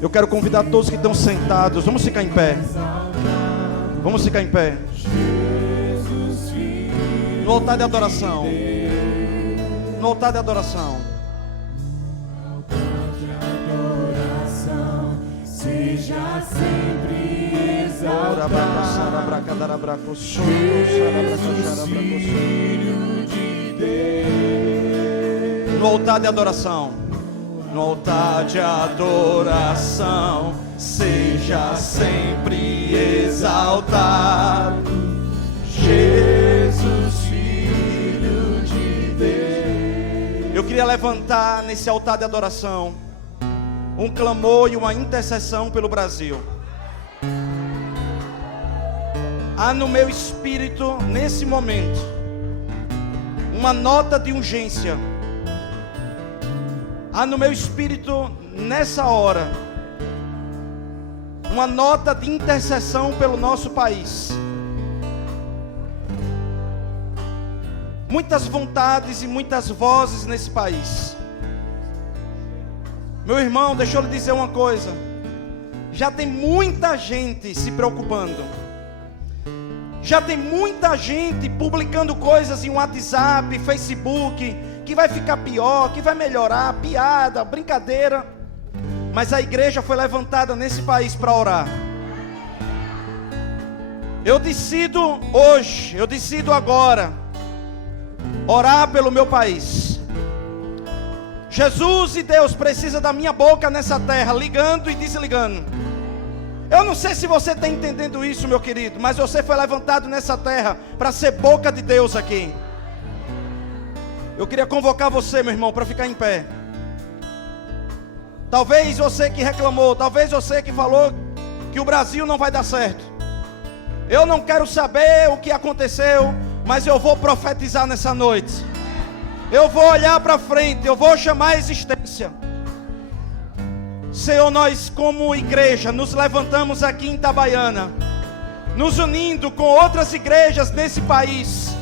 Eu quero convidar todos que estão sentados. Vamos ficar em pé. Vamos ficar em pé. No altar de adoração. No altar de adoração. Seja sempre exaltado, Jesus, Filho de Deus. No altar de adoração. No altar de adoração, seja sempre exaltado, Jesus, Filho de Deus. Eu queria levantar nesse altar de adoração um clamor e uma intercessão pelo Brasil. Há no meu espírito, nesse momento, uma nota de urgência. Há no meu espírito, nessa hora, uma nota de intercessão pelo nosso país. Muitas vontades e muitas vozes nesse país. Meu irmão, deixa eu lhe dizer uma coisa. Já tem muita gente se preocupando. Já tem muita gente publicando coisas em WhatsApp, Facebook, que vai ficar pior, que vai melhorar, piada, brincadeira. Mas a igreja foi levantada nesse país para orar. Eu decido hoje, eu decido agora, orar pelo meu país. Jesus e Deus precisa da minha boca nessa terra, ligando e desligando. Eu não sei se você está entendendo isso, meu querido, mas você foi levantado nessa terra para ser boca de Deus aqui. Eu queria convocar você, meu irmão, para ficar em pé. Talvez você que reclamou, talvez você que falou que o Brasil não vai dar certo. Eu não quero saber o que aconteceu, mas eu vou profetizar nessa noite. Eu vou olhar para frente, eu vou chamar a existência. Senhor, nós como igreja nos levantamos aqui em Itabaiana, nos unindo com outras igrejas nesse país.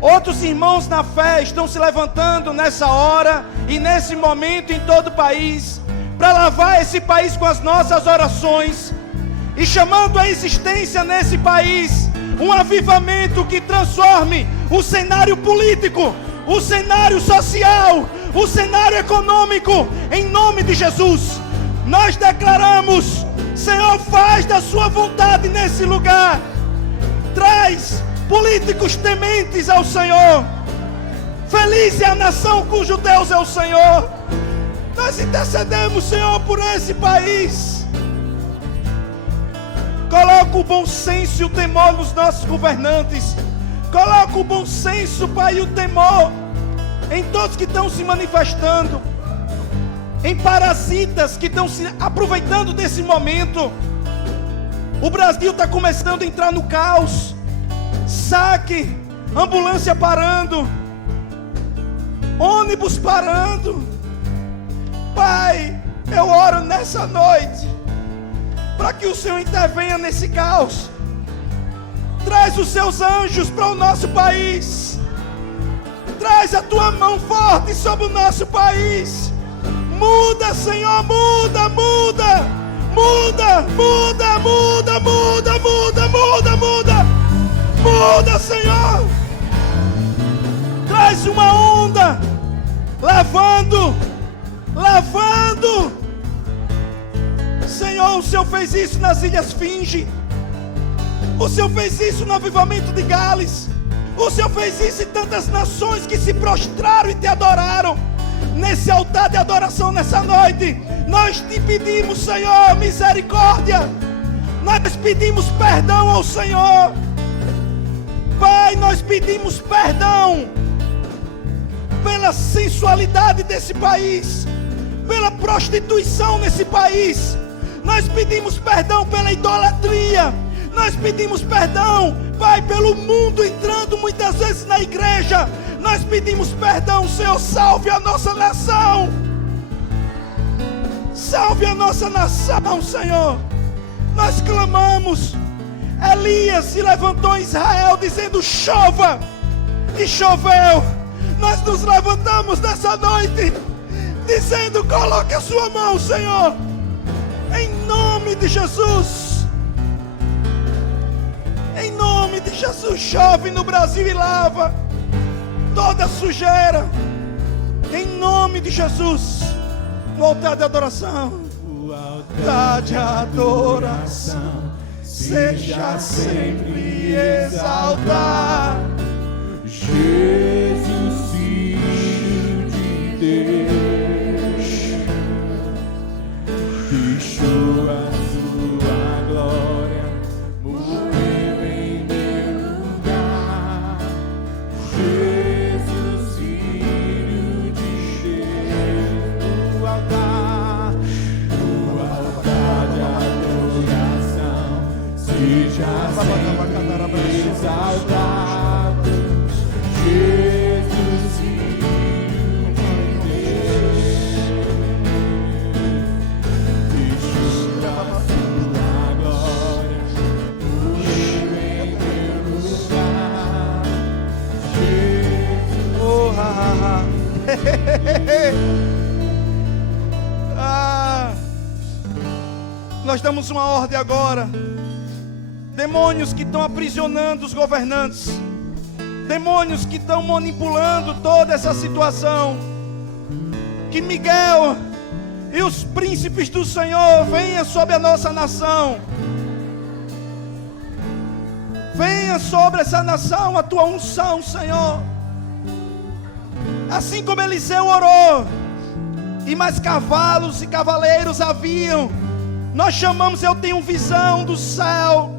Outros irmãos na fé estão se levantando nessa hora e nesse momento em todo o país, para lavar esse país com as nossas orações e chamando a existência nesse país um avivamento que transforme o cenário político, o cenário social, o cenário econômico, em nome de Jesus. Nós declaramos: Senhor, faz da sua vontade nesse lugar. Traz políticos tementes ao Senhor. Feliz é a nação cujo Deus é o Senhor. Nós intercedemos, Senhor, por esse país. Coloca o bom senso e o temor nos nossos governantes. Coloca o bom senso, Pai, e o temor em todos que estão se manifestando, em parasitas que estão se aproveitando desse momento. O Brasil está começando a entrar no caos. Saque, ambulância parando, ônibus parando. Pai, eu oro nessa noite para que o Senhor intervenha nesse caos. Traz os seus anjos para o nosso país. Traz a tua mão forte sobre o nosso país. Muda, Senhor, muda, muda. Muda, muda, muda, muda, muda, muda, muda. Muda, Senhor. Traz uma onda, lavando. Senhor, o Senhor fez isso nas Ilhas Finge. O Senhor fez isso no avivamento de Gales. O Senhor fez isso em tantas nações que se prostraram e te adoraram. Nesse altar de adoração nessa noite, nós te pedimos, Senhor, misericórdia. Nós pedimos perdão ao Senhor. Pai, nós pedimos perdão pela sensualidade desse país, pela prostituição nesse país. Nós pedimos perdão pela idolatria. Nós pedimos perdão, Pai, pelo mundo entrando muitas vezes na igreja. Nós pedimos perdão, Senhor, salve a nossa nação. Salve a nossa nação, Senhor. Nós clamamos. Elias se levantou em Israel dizendo: chova, e choveu. Nós nos levantamos nessa noite, dizendo: coloque a sua mão, Senhor, em nome de Jesus. Em nome de Jesus, chove no Brasil e lava toda a sujeira. Em nome de Jesus, no altar de adoração, O altar de adoração seja sempre exaltado. Jesus, Filho de Deus, deixou a sua glória, morreu em meu lugar. Jesus, Filho de Deus, no altar de adoração, seja sempre exaltado. Jesus, Filho de Deus, deixou a sua glória, morreu em meu lugar. Jesus, Oh, ha, ha, ha. Nós damos uma ordem agora. Demônios que estão aprisionando os governantes, demônios que estão manipulando toda essa situação, que Miguel e os príncipes do Senhor venham sobre a nossa nação. Venha sobre essa nação a tua unção, Senhor. Assim como Eliseu orou, e mais cavalos e cavaleiros haviam, nós chamamos, eu tenho visão do céu,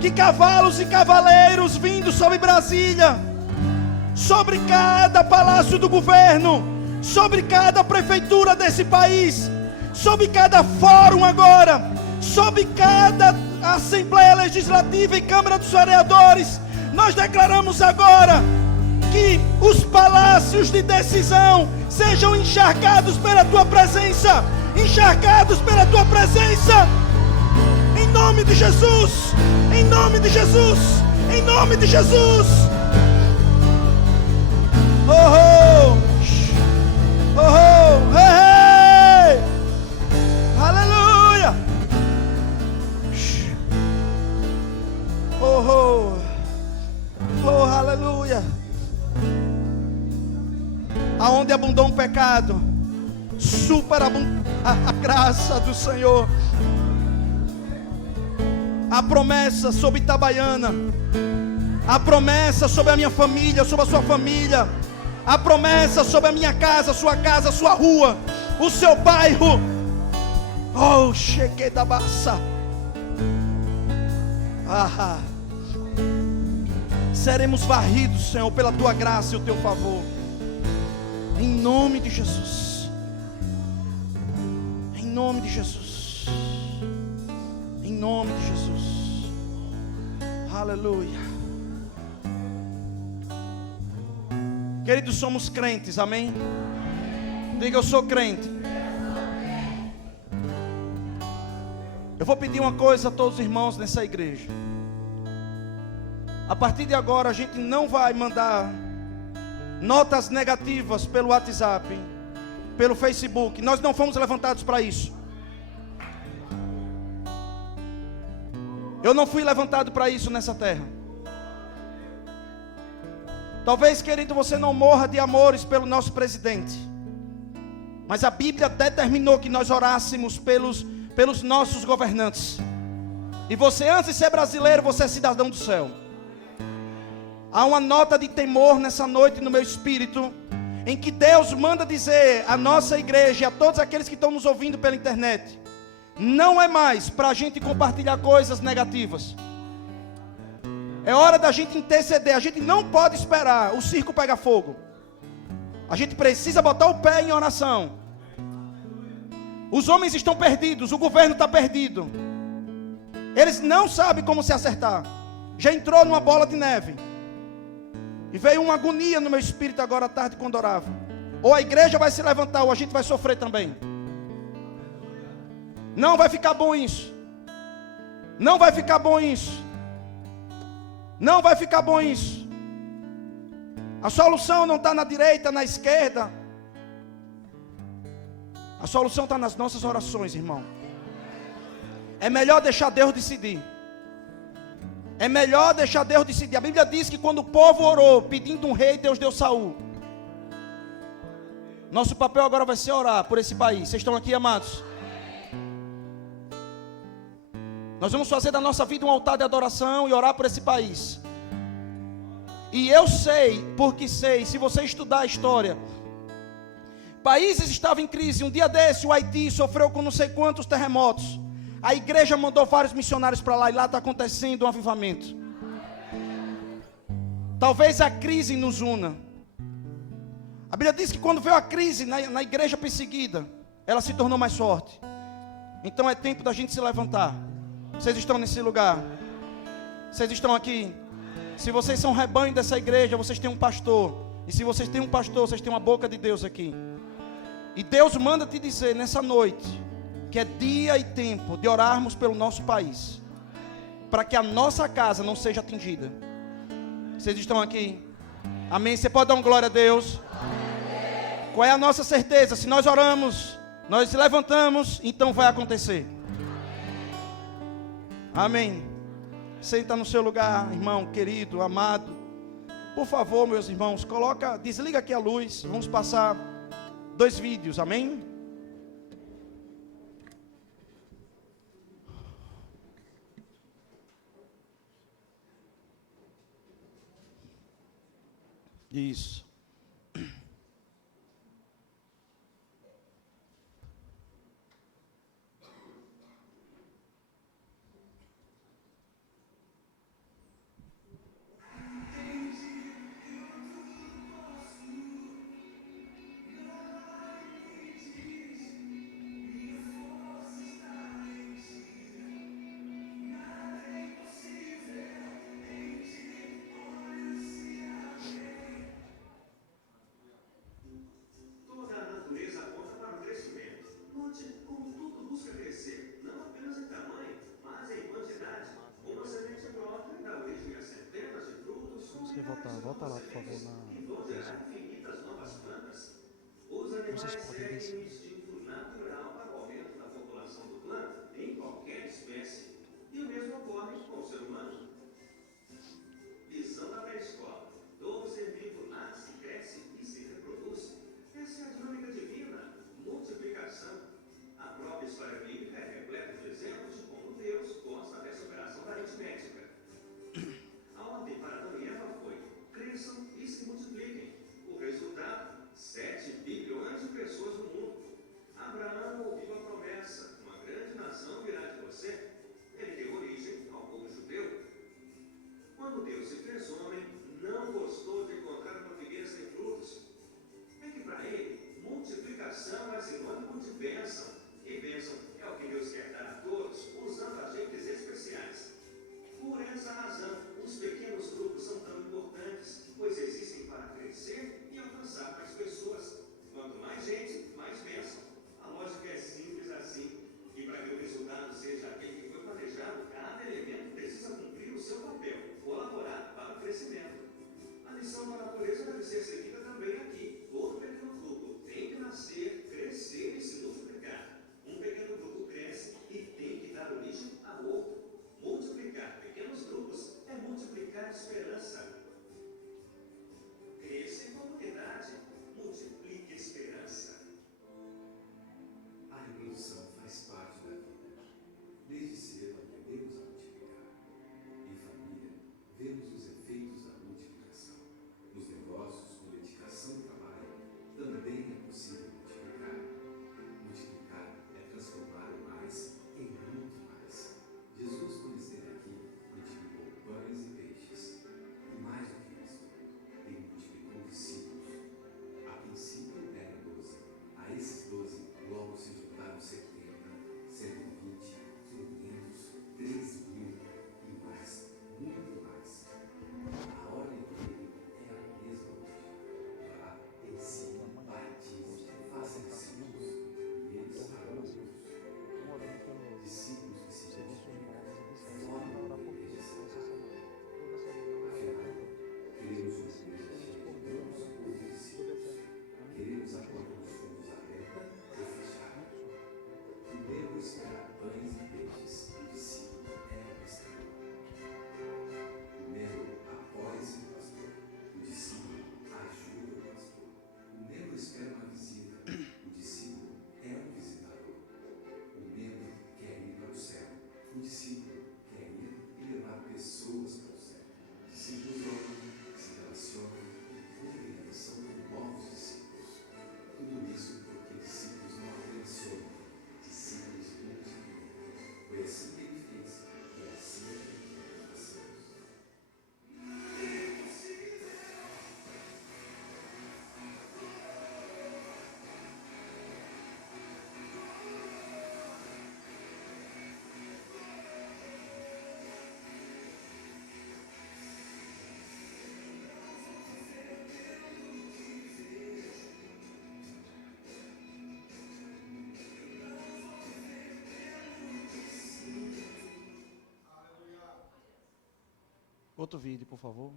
que cavalos e cavaleiros vindo sobre Brasília, sobre cada palácio do governo, sobre cada prefeitura desse país, sobre cada fórum agora, sobre cada Assembleia Legislativa e Câmara dos Vereadores. Nós declaramos agora que os palácios de decisão sejam encharcados pela tua presença, encharcados pela tua presença, em nome de Jesus, em nome de Jesus, em nome de Jesus. Oh, oh, oh, oh, hey, hey. Aleluia. Oh, oh, oh, aleluia. Aonde abundou um pecado, superabundou a graça do Senhor. A promessa sobre Itabaiana, a promessa sobre a minha família, sobre a sua família, a promessa sobre a minha casa, a sua rua, o seu bairro. Oh, cheguei da baça. Seremos varridos, Senhor, pela tua graça e o teu favor, em nome de Jesus, em nome de Jesus, em nome de Jesus. Aleluia. Queridos, somos crentes, amém? Diga: eu sou crente. Eu vou pedir uma coisa a todos os irmãos nessa igreja. A partir de agora a gente não vai mandar notas negativas pelo WhatsApp, pelo Facebook. Nós não fomos levantados para isso. Eu não fui levantado para isso nessa terra. Talvez, querido, você não morra de amores pelo nosso presidente, mas a Bíblia determinou que nós orássemos pelos nossos governantes. E você, antes de ser brasileiro, você é cidadão do céu. Há uma nota de temor nessa noite no meu espírito, em que Deus manda dizer à nossa igreja e a todos aqueles que estão nos ouvindo pela internet: não é mais para a gente compartilhar coisas negativas. É hora da gente interceder. A gente não pode esperar o circo pegar fogo. A gente precisa botar o pé em oração. Os homens estão perdidos, o governo está perdido. Eles não sabem como se acertar. Já entrou numa bola de neve. E veio uma agonia no meu espírito agora à tarde quando orava. Ou a igreja vai se levantar, ou a gente vai sofrer também. Não vai ficar bom isso. Não vai ficar bom isso. Não vai ficar bom isso. A solução não está na direita, na esquerda. A solução está nas nossas orações, irmão. É melhor deixar Deus decidir. É melhor deixar Deus decidir. A Bíblia diz que quando o povo orou, pedindo um rei, Deus deu Saul. Nosso papel agora vai ser orar por esse país. Vocês estão aqui, amados? Nós vamos fazer da nossa vida um altar de adoração e orar por esse país. E eu sei, porque sei, se você estudar a história, países estavam em crise. Um dia desse, o Haiti sofreu com não sei quantos terremotos. A igreja mandou vários missionários para lá, e lá está acontecendo um avivamento. Talvez a crise nos una. A Bíblia diz que quando veio a crise na igreja perseguida, ela se tornou mais forte. Então é tempo da gente se levantar. Vocês estão nesse lugar? Vocês estão aqui? Se vocês são rebanho dessa igreja, vocês têm um pastor. E se vocês têm um pastor, vocês têm uma boca de Deus aqui. E Deus manda te dizer nessa noite que é dia e tempo de orarmos pelo nosso país, para que a nossa casa não seja atingida. Vocês estão aqui? Amém? Você pode dar uma glória a Deus? Amém. Qual é a nossa certeza? Se nós oramos, nós levantamos, então vai acontecer. Amém. Senta no seu lugar, irmão querido, amado. Por favor, meus irmãos, desliga aqui a luz. Vamos passar 2 vídeos, amém? Isso. Volta lá, por favor, Vocês podem descer. Instinto natural para o aumento da população do planta em qualquer espécie. E o mesmo ocorre com o ser humano. Lição da pré-escola. Todo ser vivo nasce, cresce e se reproduz. Essa é a dinâmica divina, multiplicação. A própria história bíblica é repleta de exemplos de como Deus gosta dessa operação da aritmética. A ordem para Adão e Eva foi: cresçam e se multipliquem. O resultado: 7 bilhões de pessoas no mundo. Abraão ouviu a promessa: uma grande nação virá de você. Ele deu origem ao povo judeu. outro vídeo, por favor.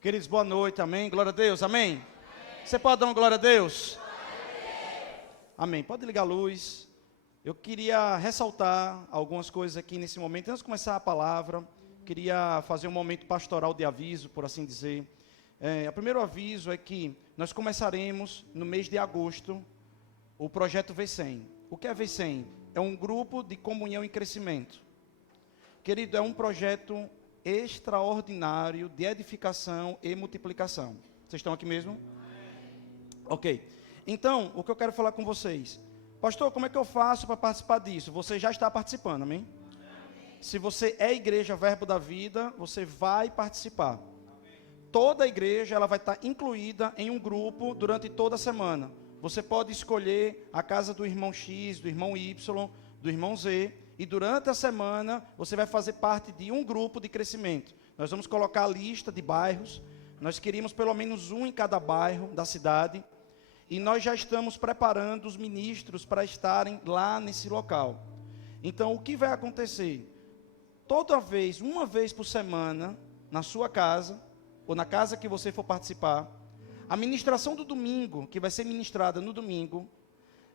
Queridos, boa noite, amém, glória a Deus, amém? Você pode dar uma glória a Deus? Amém, pode ligar a luz. Eu queria ressaltar algumas coisas aqui nesse momento. Antes de começar a palavra, queria fazer um momento pastoral de aviso, por assim dizer. O primeiro aviso é que nós começaremos no mês de agosto o projeto V100. O que é V100? É um grupo de comunhão e crescimento. Querido, é um projeto extraordinário de edificação e multiplicação. Vocês estão aqui mesmo? Ok. Então, o que eu quero falar com vocês. Pastor, como é que eu faço para participar disso? Você já está participando, amém? Se você é igreja Verbo da Vida, você vai participar. Toda a igreja ela vai estar incluída em um grupo durante toda a semana. Você pode escolher a casa do irmão X, do irmão Y, do irmão Z. E durante a semana, você vai fazer parte de um grupo de crescimento. Nós vamos colocar a lista de bairros. Nós queríamos pelo menos um em cada bairro da cidade. E nós já estamos preparando os ministros para estarem lá nesse local. Então, o que vai acontecer? Toda vez, uma vez por semana, na sua casa, ou na casa que você for participar, a ministração do domingo, que vai ser ministrada no domingo,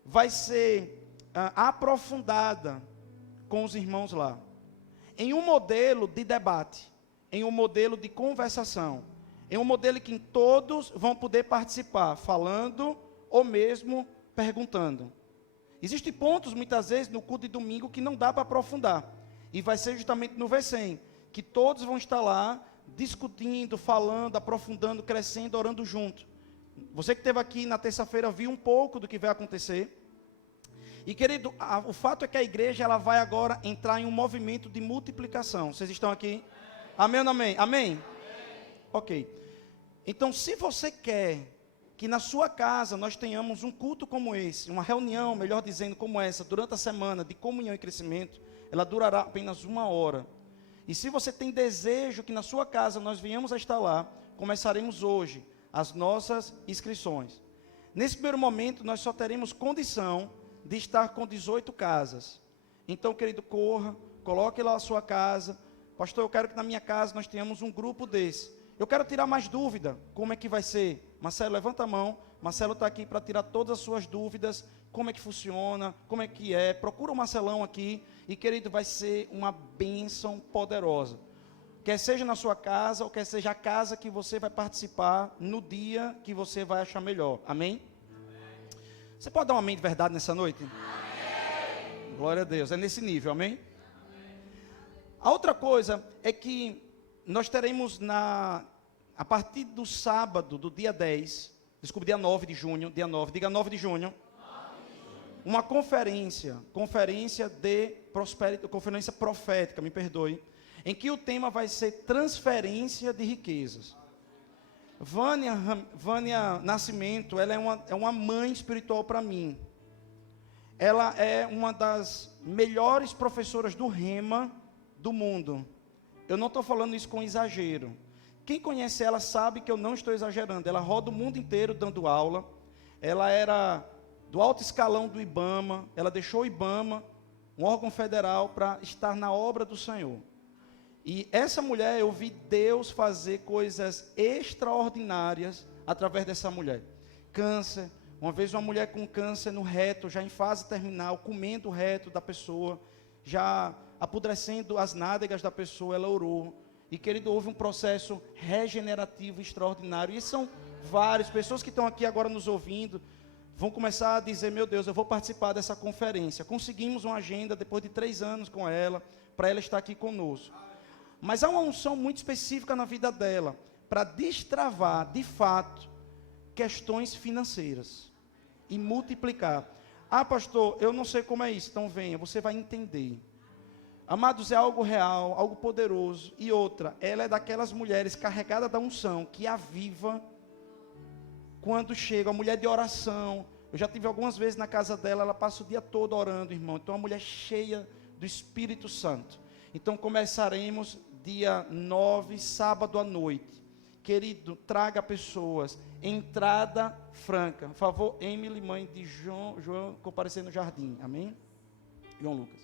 vai ser aprofundada com os irmãos lá, em um modelo de debate, em um modelo de conversação, em um modelo em que todos vão poder participar, falando ou mesmo perguntando. Existem pontos, muitas vezes, no culto de domingo que não dá para aprofundar, e vai ser justamente no V100, que todos vão estar lá, discutindo, falando, aprofundando, crescendo, orando junto. Você que esteve aqui na terça-feira viu um pouco do que vai acontecer. E querido, o fato é que a igreja ela vai agora entrar em um movimento de multiplicação. Vocês estão aqui? Amém ou não amém? Amém? Ok. Então, se você quer que na sua casa nós tenhamos um culto como esse, uma reunião, melhor dizendo, como essa, durante a semana de comunhão e crescimento, ela durará apenas 1 hora. E se você tem desejo que na sua casa nós venhamos a estar lá, começaremos hoje as nossas inscrições. Nesse primeiro momento, nós só teremos condição de estar com 18 casas. Então, querido, corra, coloque lá a sua casa. Pastor, eu quero que na minha casa nós tenhamos um grupo desse. Eu quero tirar mais dúvida. Como é que vai ser? Marcelo, levanta a mão. Marcelo está aqui para tirar todas as suas dúvidas. Como é que funciona? Como é que é? Procura o Marcelão aqui. E, querido, vai ser uma bênção poderosa. Quer seja na sua casa, ou quer seja a casa que você vai participar no dia que você vai achar melhor. Amém? Você pode dar um amém de verdade nessa noite? Amém. Glória a Deus, é nesse nível, amém? A outra coisa é que nós teremos a partir do sábado, do dia 10, desculpe, dia 9 de junho, dia 9, diga 9 de junho, uma conferência de prosperidade, conferência profética, me perdoe, em que o tema vai ser transferência de riquezas. Vânia Nascimento, ela é uma mãe espiritual para mim. Ela é uma das melhores professoras do Rema do mundo. Eu não estou falando isso com exagero. Quem conhece ela sabe que eu não estou exagerando. Ela roda o mundo inteiro dando aula. Ela era do alto escalão do IBAMA. Ela deixou o IBAMA, um órgão federal, para estar na obra do Senhor. E essa mulher, eu vi Deus fazer coisas extraordinárias através dessa mulher. Câncer, uma vez uma mulher com câncer no reto, já em fase terminal, comendo o reto da pessoa, já apodrecendo as nádegas da pessoa, ela orou. E, querido, houve um processo regenerativo extraordinário. E são várias pessoas que estão aqui agora nos ouvindo, vão começar a dizer, meu Deus, eu vou participar dessa conferência. Conseguimos uma agenda depois de 3 anos com ela, para ela estar aqui conosco. Mas há uma unção muito específica na vida dela, para destravar, de fato, questões financeiras e multiplicar. Ah, pastor, eu não sei como é isso. Então venha, você vai entender. Amados, é algo real, algo poderoso. E outra, ela é daquelas mulheres carregadas da unção, que aviva quando chega, a mulher de oração. Eu já tive algumas vezes na casa dela, ela passa o dia todo orando, irmão. Então, uma mulher cheia do Espírito Santo. Então, começaremos dia 9, sábado à noite. Querido, traga pessoas. Entrada franca. Por favor, Emily, mãe de João comparecer no jardim. Amém? João Lucas.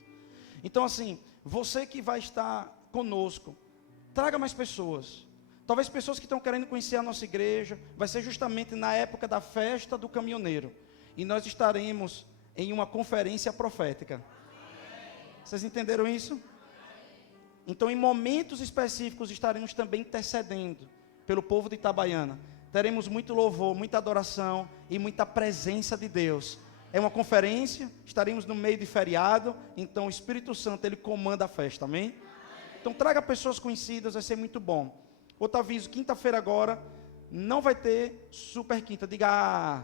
Então, assim, você que vai estar conosco, traga mais pessoas. Talvez pessoas que estão querendo conhecer a nossa igreja. Vai ser justamente na época da festa do caminhoneiro. E nós estaremos em uma conferência profética. Vocês entenderam isso? Então, em momentos específicos, estaremos também intercedendo pelo povo de Itabaiana. Teremos muito louvor, muita adoração e muita presença de Deus. É uma conferência, estaremos no meio de feriado, então o Espírito Santo, ele comanda a festa, amém? Então, traga pessoas conhecidas, vai ser muito bom. Outro aviso, quinta-feira agora, não vai ter super quinta, diga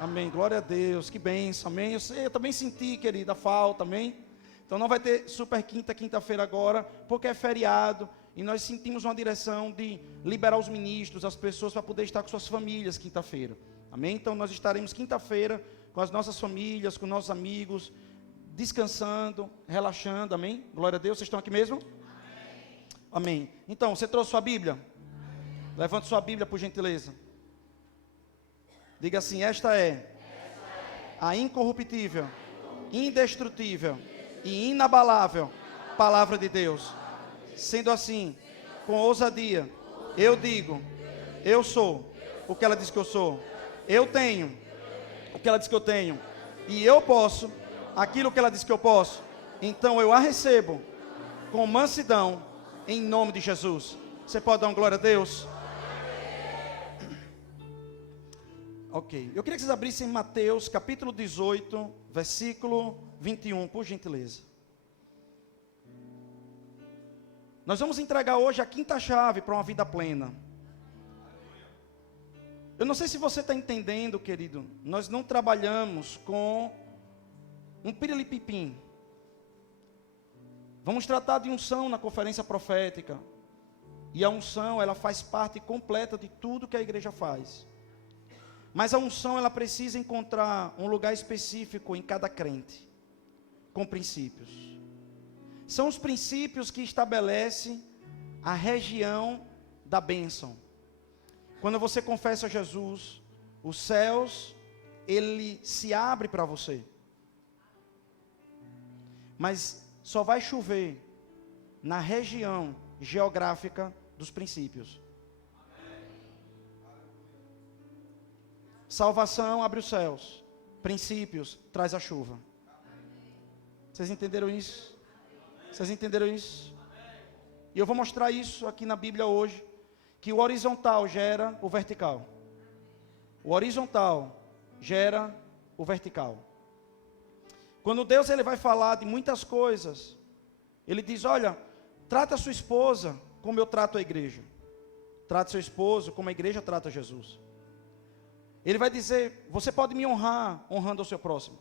amém, glória a Deus, que bênção, amém? Eu também senti, querida, a falta, amém? Então não vai ter super quinta-feira agora, porque é feriado, e nós sentimos uma direção de liberar os ministros, as pessoas, para poder estar com suas famílias quinta-feira, amém? Então nós estaremos quinta-feira com as nossas famílias, com nossos amigos, descansando, relaxando, amém? Glória a Deus, vocês estão aqui mesmo? Amém. Então, você trouxe sua Bíblia? Levante sua Bíblia, por gentileza. Diga assim, esta é a incorruptível, indestrutível e inabalável palavra de Deus. Sendo assim, com ousadia, eu digo, eu sou o que ela diz que eu sou. Eu tenho o que ela diz que eu tenho. E eu posso aquilo que ela diz que eu posso. Então eu a recebo com mansidão, em nome de Jesus. Você pode dar uma glória a Deus? Ok. Eu queria que vocês abrissem Mateus capítulo 18, versículo 21, por gentileza. Nós vamos entregar hoje a quinta chave para uma vida plena. Eu não sei se você está entendendo, querido. Nós não trabalhamos com um pirilipipim. Vamos tratar de unção na conferência profética. E a unção, ela faz parte completa de tudo que a igreja faz. Mas a unção, ela precisa encontrar um lugar específico em cada crente. Com princípios. São os princípios que estabelecem a região da bênção. Quando você confessa a Jesus, os céus, ele se abre para você. Mas só vai chover na região geográfica dos princípios. Salvação abre os céus. Princípios traz a chuva. Vocês entenderam isso? Vocês entenderam isso? E eu vou mostrar isso aqui na Bíblia hoje. Que o horizontal gera o vertical. O horizontal gera o vertical. Quando Deus ele vai falar de muitas coisas, ele diz, olha, trata a sua esposa como eu trato a igreja. Trata seu esposo como a igreja trata Jesus. Ele vai dizer, você pode me honrar honrando ao seu próximo.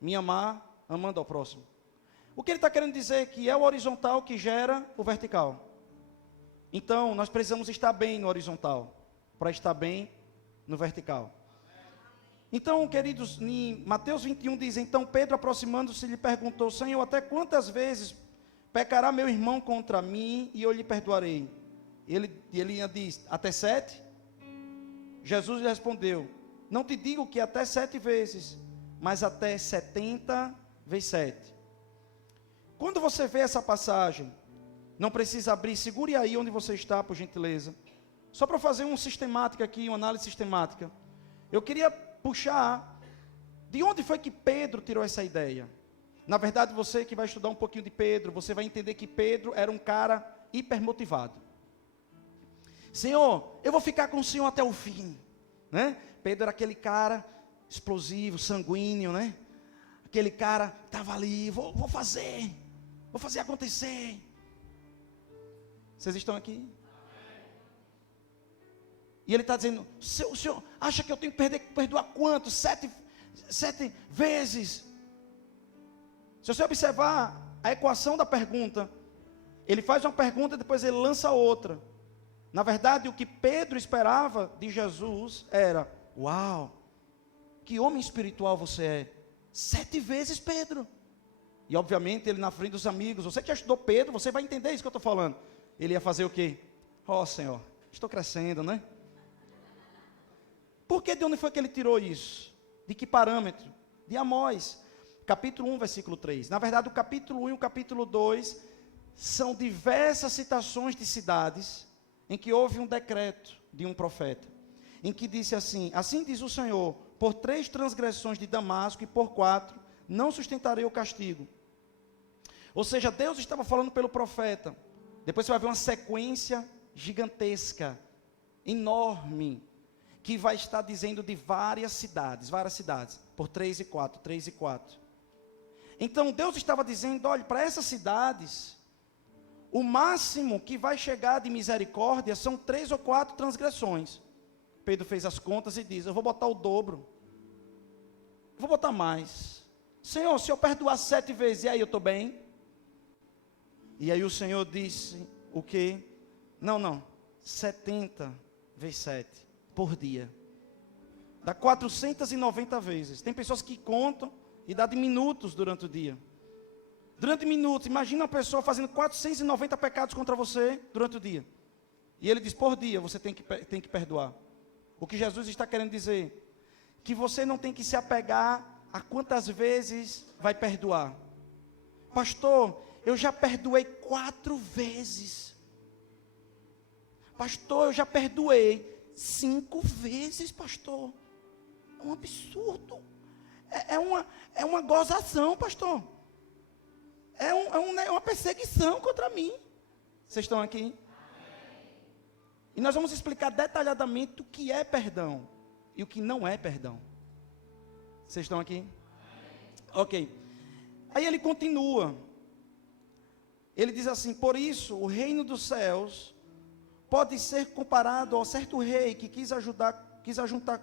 Me amar amando ao próximo. O que ele está querendo dizer é que é o horizontal que gera o vertical. Então, nós precisamos estar bem no horizontal, para estar bem no vertical. Então, queridos, em Mateus 21 diz, então Pedro aproximando-se lhe perguntou, Senhor, até quantas vezes pecará meu irmão contra mim e eu lhe perdoarei? Ele diz, até 7? Jesus lhe respondeu, não te digo que até 7 vezes, mas até 70 vezes 7. Quando você vê essa passagem, não precisa abrir, segure aí onde você está, por gentileza. Só para fazer uma sistemática aqui, uma análise sistemática. Eu queria puxar, de onde foi que Pedro tirou essa ideia? Na verdade, você que vai estudar um pouquinho de Pedro, você vai entender que Pedro era um cara hipermotivado. Senhor, eu vou ficar com o Senhor até o fim. Né? Pedro era aquele cara explosivo, sanguíneo, né? Aquele cara que estava ali, vou fazer acontecer. Vocês estão aqui? E ele está dizendo, o senhor acha que eu tenho que perdoar quanto? 7 vezes. Se você observar a equação da pergunta, ele faz uma pergunta e depois ele lança outra. Na verdade, o que Pedro esperava de Jesus era: uau, que homem espiritual você é. 7 vezes, Pedro. E obviamente ele na frente dos amigos, você que já estudou Pedro, você vai entender isso que eu estou falando. Ele ia fazer o quê? Ó Senhor, estou crescendo, né? Por que, de onde foi que ele tirou isso? De que parâmetro? De Amós, capítulo 1, versículo 3. Na verdade, o capítulo 1 e o capítulo 2 são diversas citações de cidades em que houve um decreto de um profeta, em que disse assim: assim diz o Senhor, por 3 transgressões de Damasco e por 4, não sustentarei o castigo. Ou seja, Deus estava falando pelo profeta. Depois você vai ver uma sequência gigantesca, enorme, que vai estar dizendo de várias cidades, por 3 e 4, 3 e 4. Então Deus estava dizendo: olha, para essas cidades, o máximo que vai chegar de misericórdia são 3 ou 4 transgressões. Pedro fez as contas e diz: eu vou botar o dobro, vou botar mais. Senhor, se eu perdoar 7 vezes, e aí eu estou bem? E aí o Senhor disse: o quê? Não, 70 vezes 7, por dia. Dá 490 vezes. Tem pessoas que contam e dá de minutos durante o dia. Durante minutos, imagina uma pessoa fazendo 490 pecados contra você durante o dia. E ele diz: por dia você tem que perdoar. O que Jesus está querendo dizer? Que você não tem que se apegar a quantas vezes vai perdoar. Pastor, eu já perdoei 4 vezes. Pastor, eu já perdoei 5 vezes, pastor. É um absurdo. É uma gozação, pastor. É uma perseguição contra mim. Vocês estão aqui? E nós vamos explicar detalhadamente o que é perdão e o que não é perdão. Vocês estão aqui? Ok. Aí ele continua. Ele diz assim: por isso o reino dos céus pode ser comparado ao certo rei que quis ajustar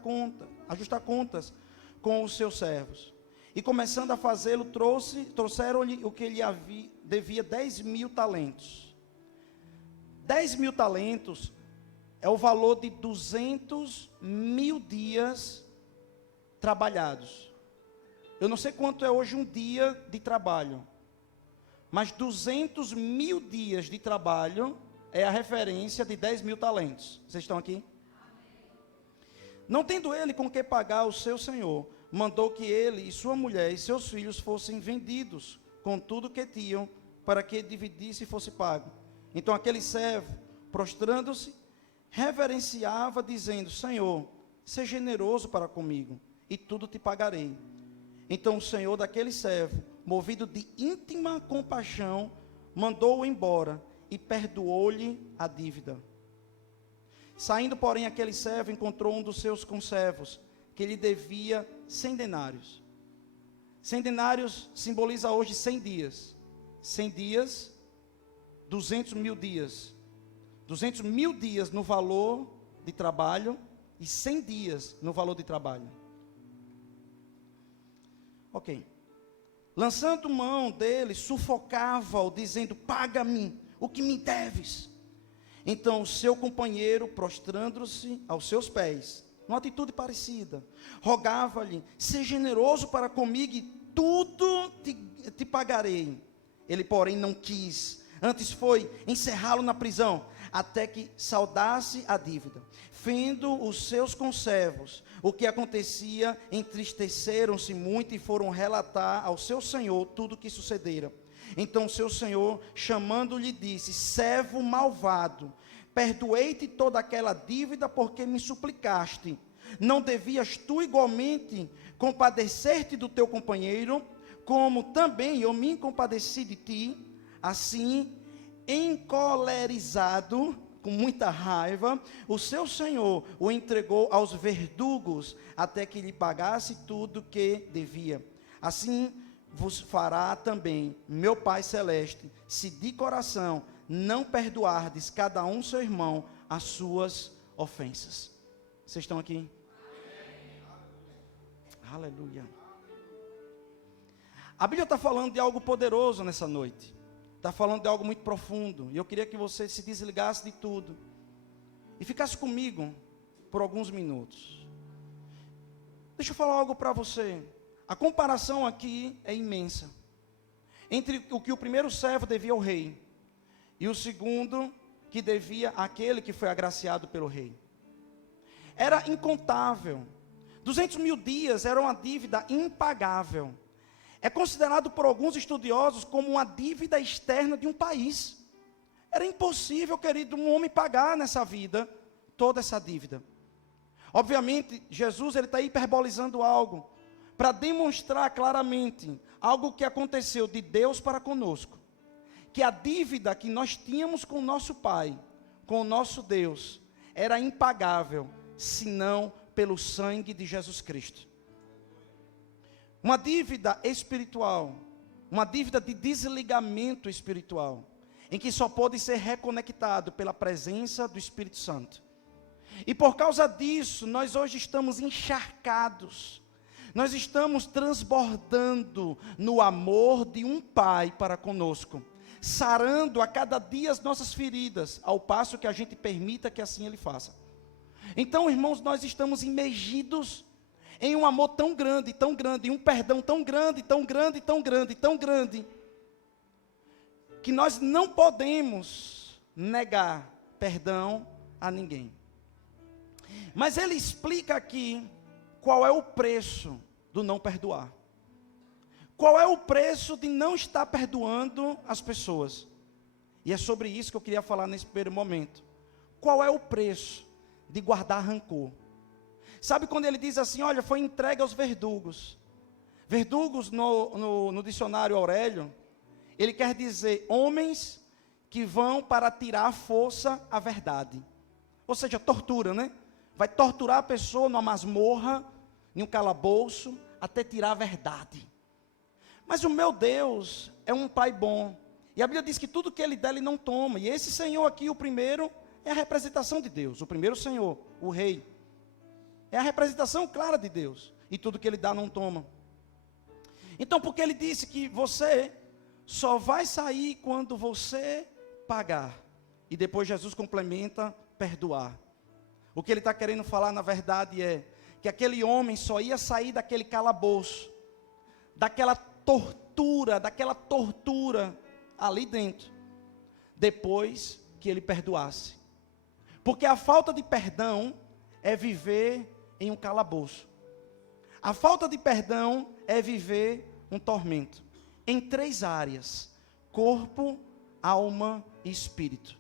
contas com os seus servos. E começando a fazê-lo, trouxeram-lhe o que ele devia 10.000 talentos. 10.000 talentos é o valor de 200.000 dias trabalhados. Eu não sei quanto é hoje um dia de trabalho, mas 200.000 dias de trabalho é a referência de 10.000 talentos. Vocês estão aqui? Não tendo ele com que pagar o seu senhor, mandou que ele e sua mulher e seus filhos fossem vendidos com tudo que tinham, para que dividisse e fosse pago. Então aquele servo, prostrando-se, reverenciava, dizendo: Senhor, seja generoso para comigo, e tudo te pagarei. Então o senhor daquele servo, movido de íntima compaixão, mandou-o embora e perdoou-lhe a dívida. Saindo, porém, aquele servo encontrou um dos seus conservos, que lhe devia 100 denários. 100 denários simboliza hoje 100 dias. 100 dias, 200.000 dias. 200.000 dias no valor de trabalho e 100 dias no valor de trabalho. Ok. Lançando mão dele, sufocava-o, dizendo: paga-me o que me deves. Então o seu companheiro, prostrando-se aos seus pés, numa atitude parecida, rogava-lhe: seja generoso para comigo e tudo te pagarei. Ele, porém, não quis, antes foi encerrá-lo na prisão, até que saldasse a dívida. Vendo os seus conservos o que acontecia, entristeceram-se muito e foram relatar ao seu senhor tudo o que sucedera. Então seu senhor, chamando-lhe, disse: servo malvado, perdoei-te toda aquela dívida porque me suplicaste. Não devias tu igualmente compadecer-te do teu companheiro, como também eu me compadeci de ti? Assim, encolerizado, com muita raiva, o seu senhor o entregou aos verdugos, até que lhe pagasse tudo que devia. Assim vos fará também meu Pai Celeste, se de coração não perdoardes cada um seu irmão as suas ofensas. Vocês estão aqui? Aleluia. A Bíblia está falando de algo poderoso nessa noite. Está falando de algo muito profundo. E eu queria que você se desligasse de tudo e ficasse comigo por alguns minutos. Deixa eu falar algo para você. A comparação aqui é imensa. Entre o que o primeiro servo devia ao rei e o segundo que devia àquele que foi agraciado pelo rei. Era incontável. 200 mil dias era uma dívida impagável. É considerado por alguns estudiosos como uma dívida externa de um país. Era impossível, querido, um homem pagar nessa vida toda essa dívida. Obviamente, Jesus está hiperbolizando algo para demonstrar claramente algo que aconteceu de Deus para conosco. Que a dívida que nós tínhamos com o nosso Pai, com o nosso Deus, era impagável, senão pelo sangue de Jesus Cristo. Uma dívida espiritual, uma dívida de desligamento espiritual, em que só pode ser reconectado pela presença do Espírito Santo. E por causa disso, nós hoje estamos encharcados, nós estamos transbordando no amor de um Pai para conosco, sarando a cada dia as nossas feridas, ao passo que a gente permita que assim Ele faça. Então, irmãos, nós estamos imergidos em um amor tão grande, em um perdão tão grande, que nós não podemos negar perdão a ninguém. Mas ele explica aqui qual é o preço do não perdoar. Qual é o preço de não estar perdoando as pessoas? E é sobre isso que eu queria falar nesse primeiro momento. Qual é o preço de guardar rancor? Sabe quando ele diz assim, olha, foi entregue aos verdugos. Verdugos no dicionário Aurélio, ele quer dizer homens que vão para tirar à força a verdade. Ou seja, tortura, né? Vai torturar a pessoa numa masmorra, em um calabouço, até tirar a verdade. Mas o meu Deus é um Pai bom. E a Bíblia diz que tudo que Ele dá, Ele não toma. E esse Senhor aqui, o primeiro, é a representação de Deus. O primeiro Senhor, o Rei. É a representação clara de Deus. E tudo que Ele dá, não toma. Então, porque Ele disse que você só vai sair quando você pagar. E depois Jesus complementa, perdoar. O que Ele está querendo falar, na verdade, é que aquele homem só ia sair daquele calabouço, daquela tortura ali dentro, depois que ele perdoasse. Porque a falta de perdão é viver em um calabouço. A falta de perdão é viver um tormento. Em 3 áreas: corpo, alma e espírito.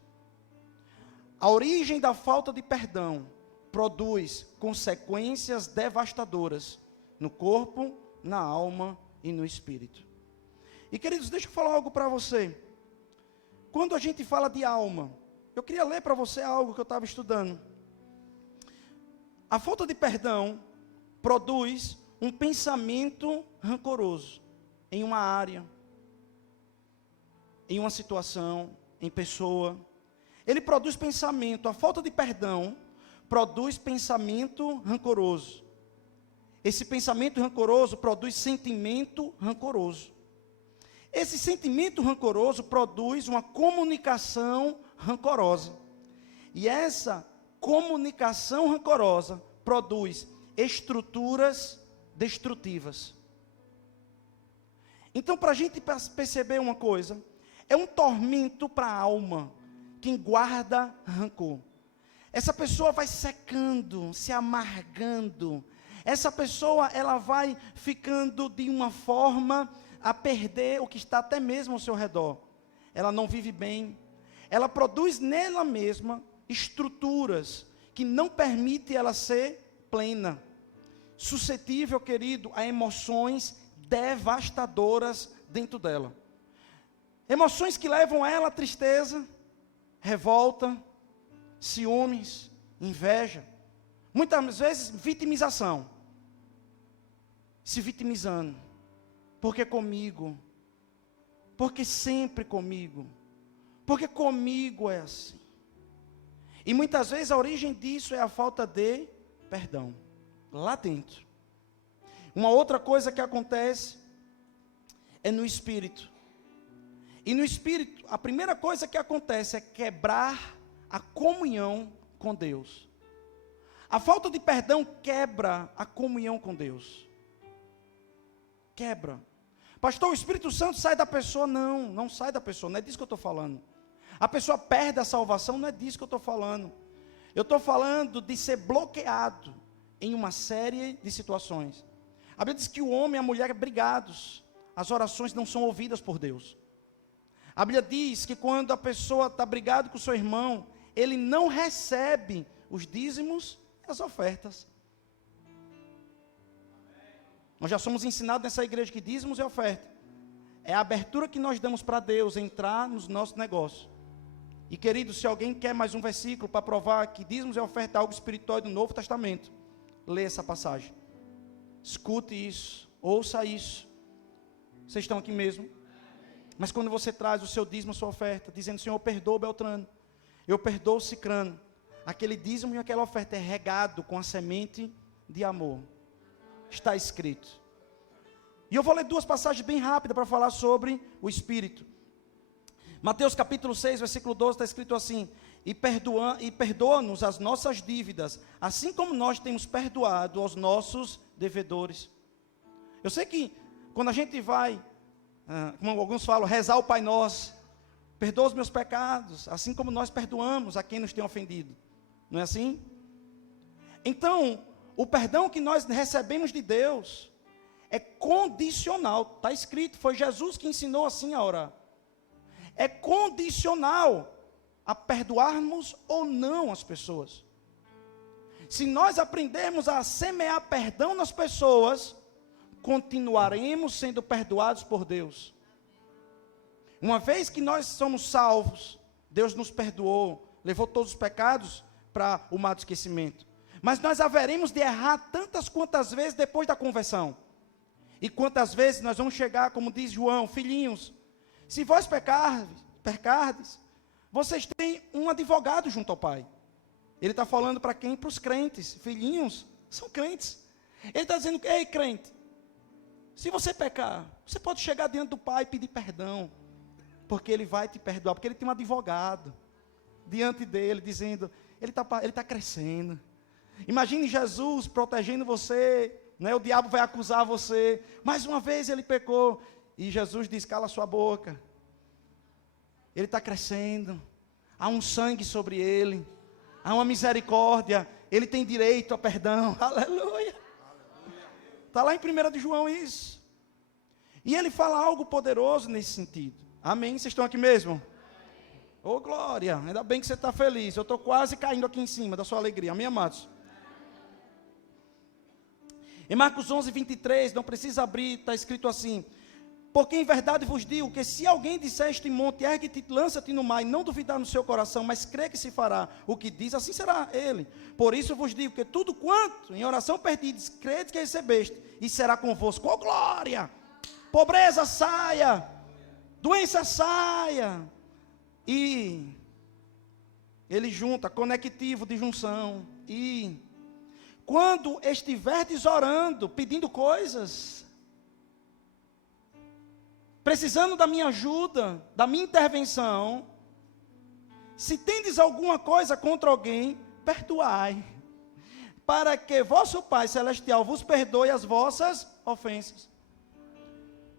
A origem da falta de perdão produz consequências devastadoras no corpo, na alma e no espírito. E queridos, deixa eu falar algo para você. Quando a gente fala de alma, eu queria ler para você algo que eu estava estudando. A falta de perdão produz um pensamento rancoroso em uma área, em uma situação, em pessoa. Ele produz pensamento. A falta de perdão produz pensamento rancoroso. Esse pensamento rancoroso produz sentimento rancoroso. Esse sentimento rancoroso produz uma comunicação rancorosa. E essa comunicação rancorosa produz estruturas destrutivas. Então, para a gente perceber uma coisa, é um tormento para a alma quem guarda rancor. Essa pessoa vai secando, se amargando. Essa pessoa, ela vai ficando de uma forma a perder o que está até mesmo ao seu redor. Ela não vive bem. Ela produz nela mesma estruturas que não permitem ela ser plena. Suscetível, querido, a emoções devastadoras dentro dela. Emoções que levam ela a tristeza, revolta, ciúmes, inveja, muitas vezes vitimização, se vitimizando, porque comigo, porque sempre comigo, porque comigo é assim. E muitas vezes a origem disso é a falta de perdão, lá dentro. Uma outra coisa que acontece é no espírito. E no espírito, a primeira coisa que acontece é quebrar a comunhão com Deus. A falta de perdão quebra a comunhão com Deus. Quebra. Pastor, o Espírito Santo sai da pessoa? Não, não sai da pessoa, não é disso que eu estou falando. A pessoa perde a salvação, não é disso que eu estou falando. Eu estou falando de ser bloqueado em uma série de situações. A Bíblia diz que o homem e a mulher brigados, as orações não são ouvidas por Deus. A Bíblia diz que quando a pessoa está brigado com o seu irmão, ele não recebe os dízimos e as ofertas. Nós já somos ensinados nessa igreja que dízimos e oferta é a abertura que nós damos para Deus entrar nos nossos negócios. E querido, se alguém quer mais um versículo para provar que dízimos e oferta é algo espiritual do Novo Testamento, lê essa passagem. Escute isso, ouça isso. Vocês estão aqui mesmo? Mas quando você traz o seu dízimo, a sua oferta, dizendo, Senhor, eu perdoo Beltrano, eu perdoo Cicrano, aquele dízimo e aquela oferta é regado com a semente de amor. Está escrito. E eu vou ler duas passagens bem rápidas para falar sobre o Espírito. Mateus capítulo 6, versículo 12, está escrito assim, e perdoa-nos as nossas dívidas, assim como nós temos perdoado aos nossos devedores. Eu sei que quando a gente vai, como alguns falam, rezar o Pai Nosso, perdoa os meus pecados, assim como nós perdoamos a quem nos tem ofendido. Não é assim? Então, o perdão que nós recebemos de Deus é condicional. Está escrito, foi Jesus que ensinou assim a orar. É condicional a perdoarmos ou não as pessoas. Se nós aprendermos a semear perdão nas pessoas, continuaremos sendo perdoados por Deus. Uma vez que nós somos salvos, Deus nos perdoou, levou todos os pecados para o mar do esquecimento. Mas nós haveremos de errar tantas quantas vezes depois da conversão. E quantas vezes nós vamos chegar, como diz João, filhinhos, se vós pecardes, vocês têm um advogado junto ao Pai. Ele está falando para quem? Para os crentes. Filhinhos, são crentes. Ele está dizendo, ei crente, se você pecar, você pode chegar diante do Pai e pedir perdão, porque Ele vai te perdoar, porque Ele tem um advogado diante dele, dizendo, ele tá crescendo. Imagine Jesus protegendo você, né? O diabo vai acusar você, mais uma vez ele pecou, e Jesus diz, cala sua boca, ele está crescendo, há um sangue sobre ele, há uma misericórdia, ele tem direito a perdão, aleluia. Está lá em 1 de João isso. E ele fala algo poderoso nesse sentido. Amém? Vocês estão aqui mesmo? Ô glória, ainda bem que você está feliz. Eu estou quase caindo aqui em cima da sua alegria. Amém, amados? Em Marcos 11, 23, não precisa abrir, está escrito assim, porque em verdade vos digo que se alguém disser este monte, ergue-te, lança-te no mar, e não duvidar no seu coração, mas crê que se fará o que diz, assim será ele. Por isso vos digo que tudo quanto em oração pedides, crede que recebeste, e será convosco. Ô glória! Pobreza saia, doença saia, e ele junta, conectivo de junção, e quando estiverdes orando, pedindo coisas, precisando da minha ajuda, da minha intervenção, se tendes alguma coisa contra alguém, perdoai, para que vosso Pai Celestial vos perdoe as vossas ofensas.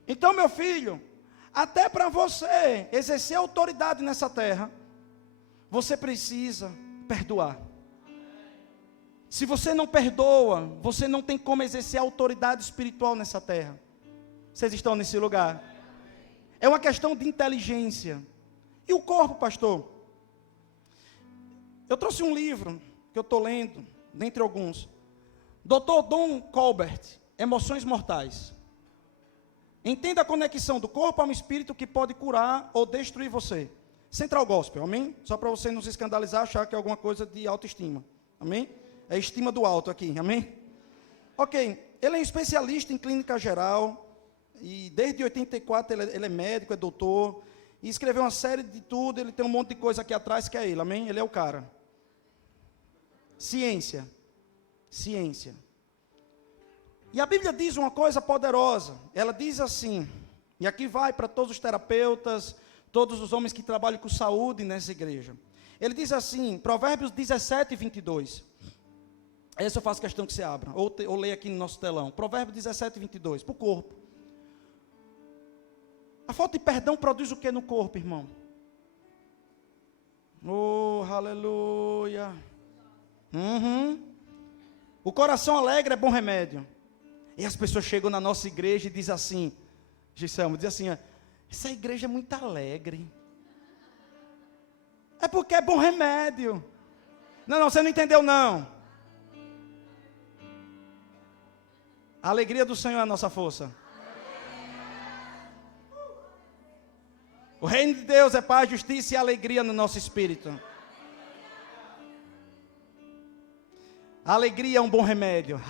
Então, meu filho, até para você exercer autoridade nessa terra, você precisa perdoar. Se você não perdoa, você não tem como exercer autoridade espiritual nessa terra. Vocês estão nesse lugar? É uma questão de inteligência. E o corpo, pastor? Eu trouxe um livro que eu estou lendo, dentre alguns. Dr. Don Colbert, Emoções Mortais. Entenda a conexão do corpo ao espírito que pode curar ou destruir você. Central Gospel, amém? Só para você não se escandalizar, achar que é alguma coisa de autoestima, amém? É estima do alto aqui, amém? Ok, ele é especialista em clínica geral, e desde 84 ele é médico, é doutor, e escreveu uma série de tudo, ele tem um monte de coisa aqui atrás que é ele, amém? Ele é o cara. Ciência. E a Bíblia diz uma coisa poderosa. Ela diz assim, e aqui vai para todos os terapeutas, todos os homens que trabalham com saúde nessa igreja. Ele diz assim, Provérbios 17, 22. Esse eu faço questão que você abra, ou leia aqui no nosso telão. Provérbios 17, 22, para o corpo. A falta de perdão produz o que no corpo, irmão? Oh, aleluia. O coração alegre é bom remédio. E as pessoas chegam na nossa igreja e dizem assim, Giselmo, diz assim, essa igreja é muito alegre. É porque é bom remédio. Não, você não entendeu não. A alegria do Senhor é a nossa força. O reino de Deus é paz, justiça e alegria no nosso espírito. A alegria é um bom remédio.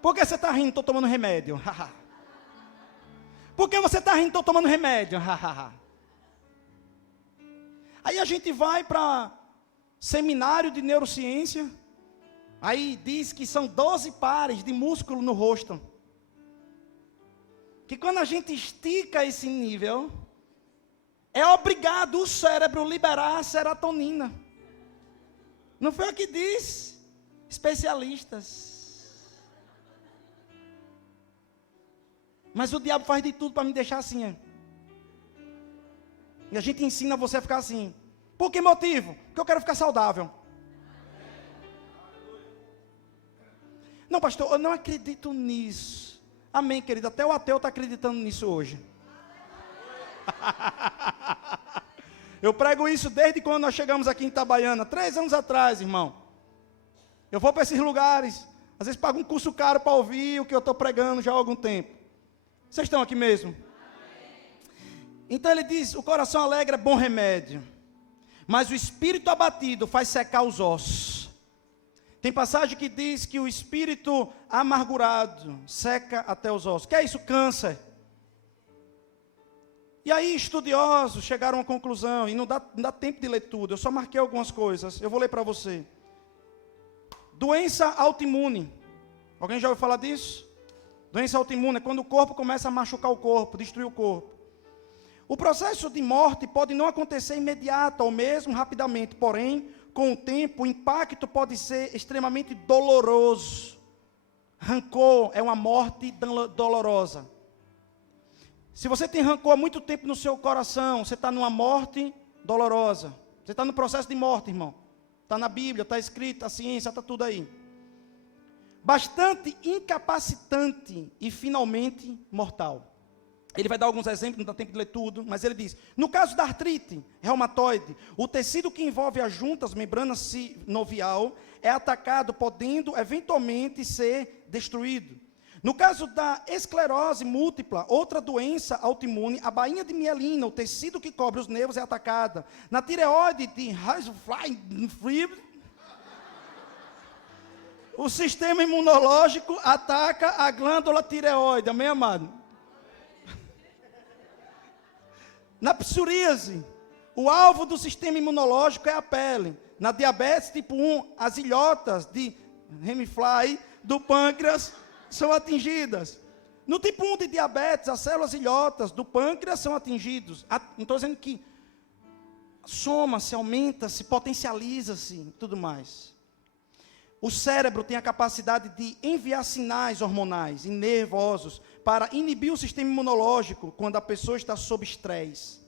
Por que você está rindo? Estou tomando remédio. Por que você está rindo? Estou tomando remédio. Aí a gente vai para seminário de neurociência. Aí diz que são 12 pares de músculo no rosto. Que quando a gente estica esse nível, é obrigado o cérebro liberar a serotonina. Não foi o que diz? Especialistas. Mas o diabo faz de tudo para me deixar assim. E a gente ensina você a ficar assim. Por que motivo? Porque eu quero ficar saudável. Não, pastor, eu não acredito nisso. Amém, querido. Até o ateu está acreditando nisso hoje. Eu prego isso desde quando nós chegamos aqui em Itabaiana, 3 anos atrás, irmão. Eu vou para esses lugares, às vezes pago um curso caro para ouvir o que eu estou pregando já há algum tempo. Vocês estão aqui mesmo? Então ele diz, o coração alegre é bom remédio, mas o espírito abatido faz secar os ossos. Tem passagem que diz que o espírito amargurado seca até os ossos. Que é isso? Câncer. E aí estudiosos chegaram a uma conclusão, e não dá tempo de ler tudo, eu só marquei algumas coisas, eu vou ler para você. Doença autoimune. Alguém já ouviu falar disso? Doença autoimune é quando o corpo começa a machucar o corpo, destruir o corpo. O processo de morte pode não acontecer imediato ou mesmo rapidamente, porém, com o tempo, o impacto pode ser extremamente doloroso. Rancor é uma morte dolorosa. Se você tem rancor há muito tempo no seu coração, você está numa morte dolorosa. Você está no processo de morte, irmão. Está na Bíblia, está escrito, a ciência, está tudo aí. Bastante incapacitante e finalmente mortal. Ele vai dar alguns exemplos, não dá tempo de ler tudo, mas ele diz, no caso da artrite reumatoide, o tecido que envolve as juntas, membrana sinovial, é atacado, podendo eventualmente ser destruído. No caso da esclerose múltipla, outra doença autoimune, a bainha de mielina, o tecido que cobre os nervos, é atacada. Na tireoide de Hirschsprung, o sistema imunológico ataca a glândula tireoide, amém, amado? Na psoríase, o alvo do sistema imunológico é a pele. Na diabetes tipo 1, as ilhotas de Hemingway do pâncreas são atingidas. No tipo 1 de diabetes, as células ilhotas do pâncreas são atingidas. Não estou dizendo que soma-se, aumenta-se, potencializa-se, tudo mais. O cérebro tem a capacidade de enviar sinais hormonais e nervosos para inibir o sistema imunológico quando a pessoa está sob estresse.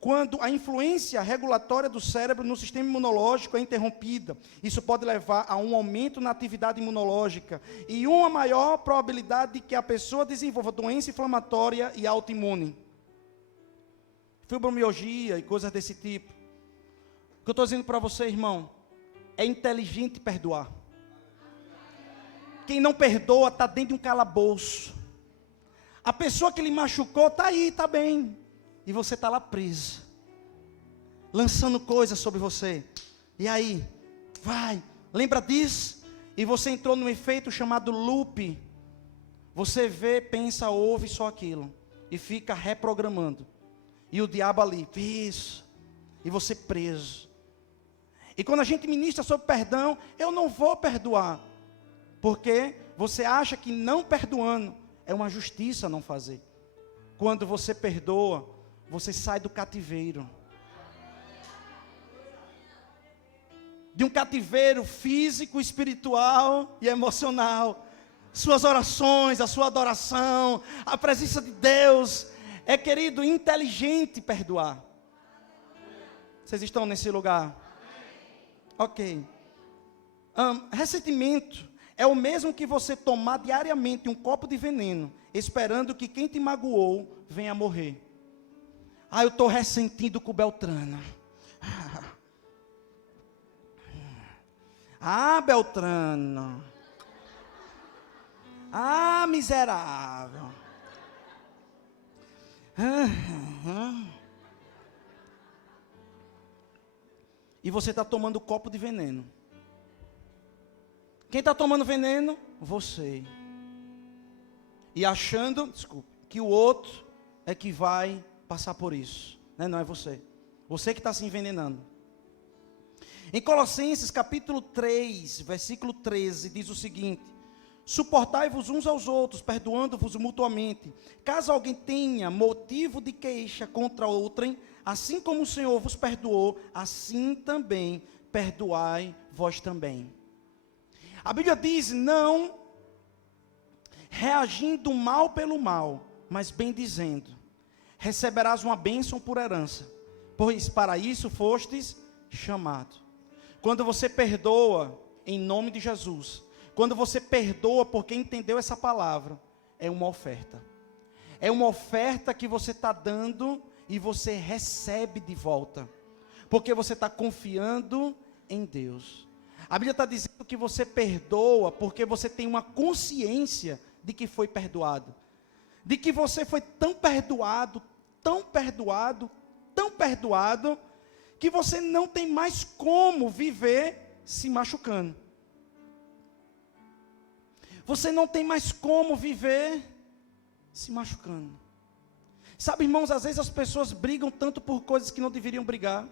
Quando a influência regulatória do cérebro no sistema imunológico é interrompida, isso pode levar a um aumento na atividade imunológica e uma maior probabilidade de que a pessoa desenvolva doença inflamatória e autoimune. Fibromialgia e coisas desse tipo. O que eu estou dizendo para você, irmão, é inteligente perdoar. Quem não perdoa está dentro de um calabouço. A pessoa que lhe machucou está aí, está bem. E você está lá preso. Lançando coisas sobre você. E aí, vai, lembra disso? E você entrou num efeito chamado loop. Você vê, pensa, ouve só aquilo. E fica reprogramando. E o diabo ali, isso. E você preso. E quando a gente ministra sobre perdão, eu não vou perdoar. Porque você acha que não perdoando é uma justiça não fazer. Quando você perdoa, você sai do cativeiro. De um cativeiro físico, espiritual e emocional. Suas orações, a sua adoração, a presença de Deus. É, querido, inteligente perdoar. Vocês estão nesse lugar? Ok. Ressentimento é o mesmo que você tomar diariamente um copo de veneno, esperando que quem te magoou venha morrer. Ah, eu estou ressentido com o Beltrano. Ah, Beltrano. Ah, miserável. E você está tomando copo de veneno. Quem está tomando veneno? Você. E achando, desculpe, que o outro é que vai passar por isso. Não é você. Você que está se envenenando. Em Colossenses capítulo 3, versículo 13, diz o seguinte: suportai-vos uns aos outros, perdoando-vos mutuamente. Caso alguém tenha motivo de queixa contra outrem, assim como o Senhor vos perdoou, assim também perdoai vós também. A Bíblia diz: não reagindo mal pelo mal, mas bem dizendo, receberás uma bênção por herança, pois para isso fostes chamado. Quando você perdoa em nome de Jesus, quando você perdoa porque entendeu essa palavra, é uma oferta. É uma oferta que você está dando e você recebe de volta, porque você está confiando em Deus. A Bíblia está dizendo que você perdoa porque você tem uma consciência de que foi perdoado. De que você foi tão perdoado, tão perdoado, tão perdoado, que você não tem mais como viver se machucando. Você não tem mais como viver se machucando. Sabe, irmãos, às vezes as pessoas brigam tanto por coisas que não deveriam brigar.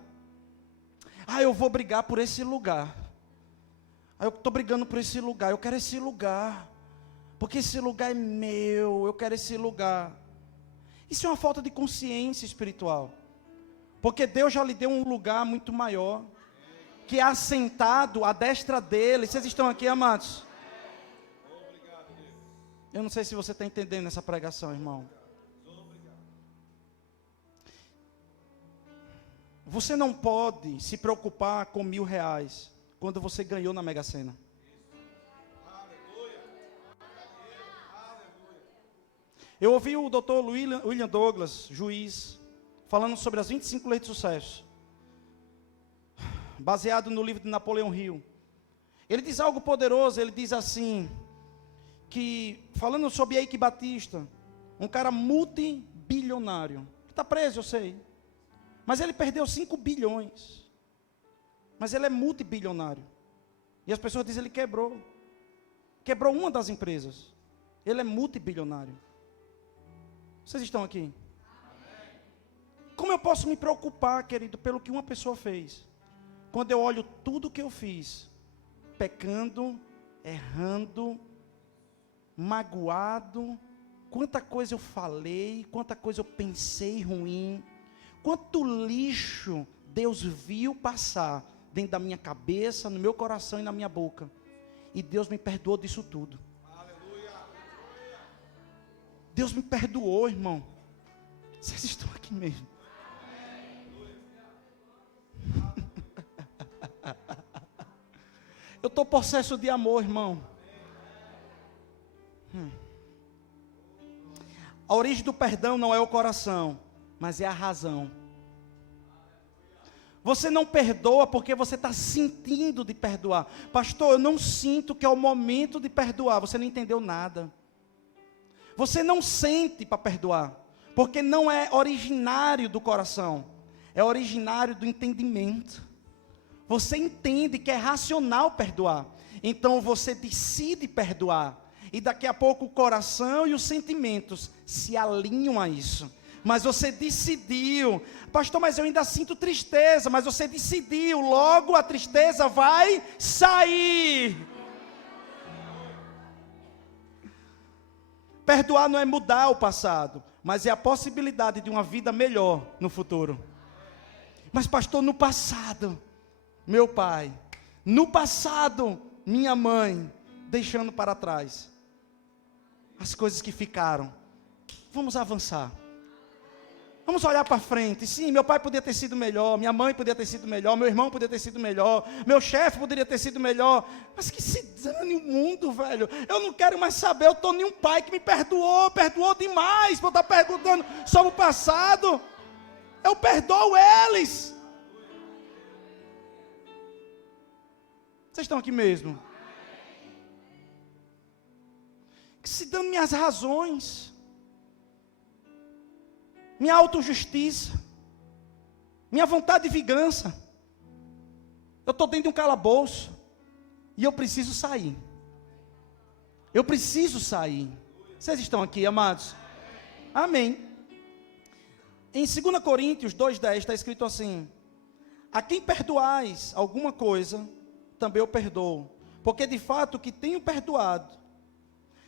Ah, eu vou brigar por esse lugar. Ah, eu estou brigando por esse lugar, eu quero esse lugar. Porque esse lugar é meu, eu quero esse lugar. Isso é uma falta de consciência espiritual. Porque Deus já lhe deu um lugar muito maior, que é assentado à destra dele. Vocês estão aqui, amados? Eu não sei se você está entendendo essa pregação, irmão. Você não pode se preocupar com R$1.000 quando você ganhou na Mega Sena. Eu ouvi o Dr. William Douglas, juiz, falando sobre as 25 leis de sucesso, baseado no livro de Napoleão Hill. Ele diz algo poderoso, ele diz assim, que, falando sobre Eike Batista, um cara multibilionário, que está preso, eu sei, mas ele perdeu 5 bilhões, mas ele é multibilionário, e as pessoas dizem que ele quebrou uma das empresas, ele é multibilionário. Vocês estão aqui? Como eu posso me preocupar, querido, pelo que uma pessoa fez, quando eu olho tudo que eu fiz, pecando, errando, magoado, quanta coisa eu falei, quanta coisa eu pensei ruim, quanto lixo Deus viu passar dentro da minha cabeça, no meu coração e na minha boca, e Deus me perdoou disso tudo. Deus me perdoou, irmão. Vocês estão aqui mesmo. Eu estou possesso de amor, irmão. A origem do perdão não é o coração, mas é a razão. Você não perdoa porque você está sentindo de perdoar. Pastor, eu não sinto que é o momento de perdoar. Você não entendeu nada. Você não sente para perdoar, porque não é originário do coração, é originário do entendimento. Você entende que é racional perdoar, então você decide perdoar, e daqui a pouco o coração e os sentimentos se alinham a isso. Mas você decidiu, pastor, mas eu ainda sinto tristeza, mas você decidiu, logo a tristeza vai sair. Perdoar não é mudar o passado, mas é a possibilidade de uma vida melhor no futuro. Mas pastor, no passado, meu pai, no passado, minha mãe, deixando para trás as coisas que ficaram. Vamos avançar. Vamos olhar para frente. Sim, meu pai podia ter sido melhor, minha mãe podia ter sido melhor, meu irmão podia ter sido melhor, meu chefe poderia ter sido melhor. Mas que se dane o mundo, velho. Eu não quero mais saber, eu estou nem um pai que me perdoou demais por estar perguntando sobre o passado. Eu perdoo eles. Vocês estão aqui mesmo? Que se dando minhas razões, minha autojustiça, minha vontade de vingança. Eu estou dentro de um calabouço e eu preciso sair. Eu preciso sair. Vocês estão aqui, amados? Amém. Em 2 Coríntios 2,10 está escrito assim: a quem perdoais alguma coisa, também eu perdoo, porque de fato que tenho perdoado,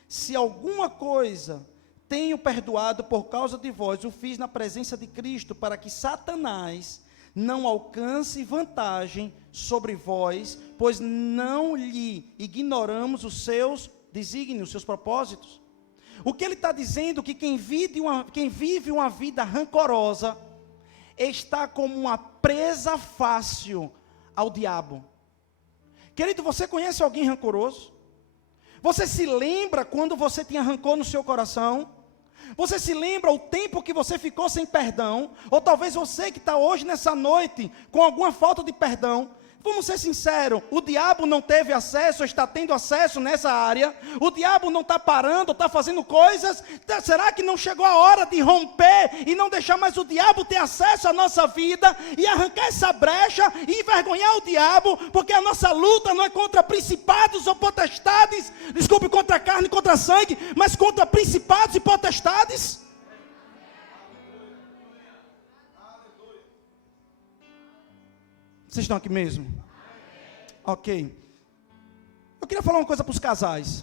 se alguma coisa tenho perdoado por causa de vós, o fiz na presença de Cristo, para que Satanás não alcance vantagem sobre vós, pois não lhe ignoramos os seus desígnios, os seus propósitos. O que ele está dizendo? Que quem vive uma vida rancorosa, está como uma presa fácil ao diabo. Querido, você conhece alguém rancoroso? Você se lembra quando você tinha rancor no seu coração? Você se lembra o tempo que você ficou sem perdão? Ou talvez você que está hoje nessa noite com alguma falta de perdão? Vamos ser sinceros, o diabo não teve acesso, está tendo acesso nessa área. O diabo não está parando, está fazendo coisas. Será que não chegou a hora de romper e não deixar mais o diabo ter acesso à nossa vida e arrancar essa brecha e envergonhar o diabo? Porque a nossa luta não é contra principados ou potestades, desculpe, contra carne e contra sangue, mas contra principados e potestades. Vocês estão aqui mesmo? Amém. Ok. Eu queria falar uma coisa para os casais.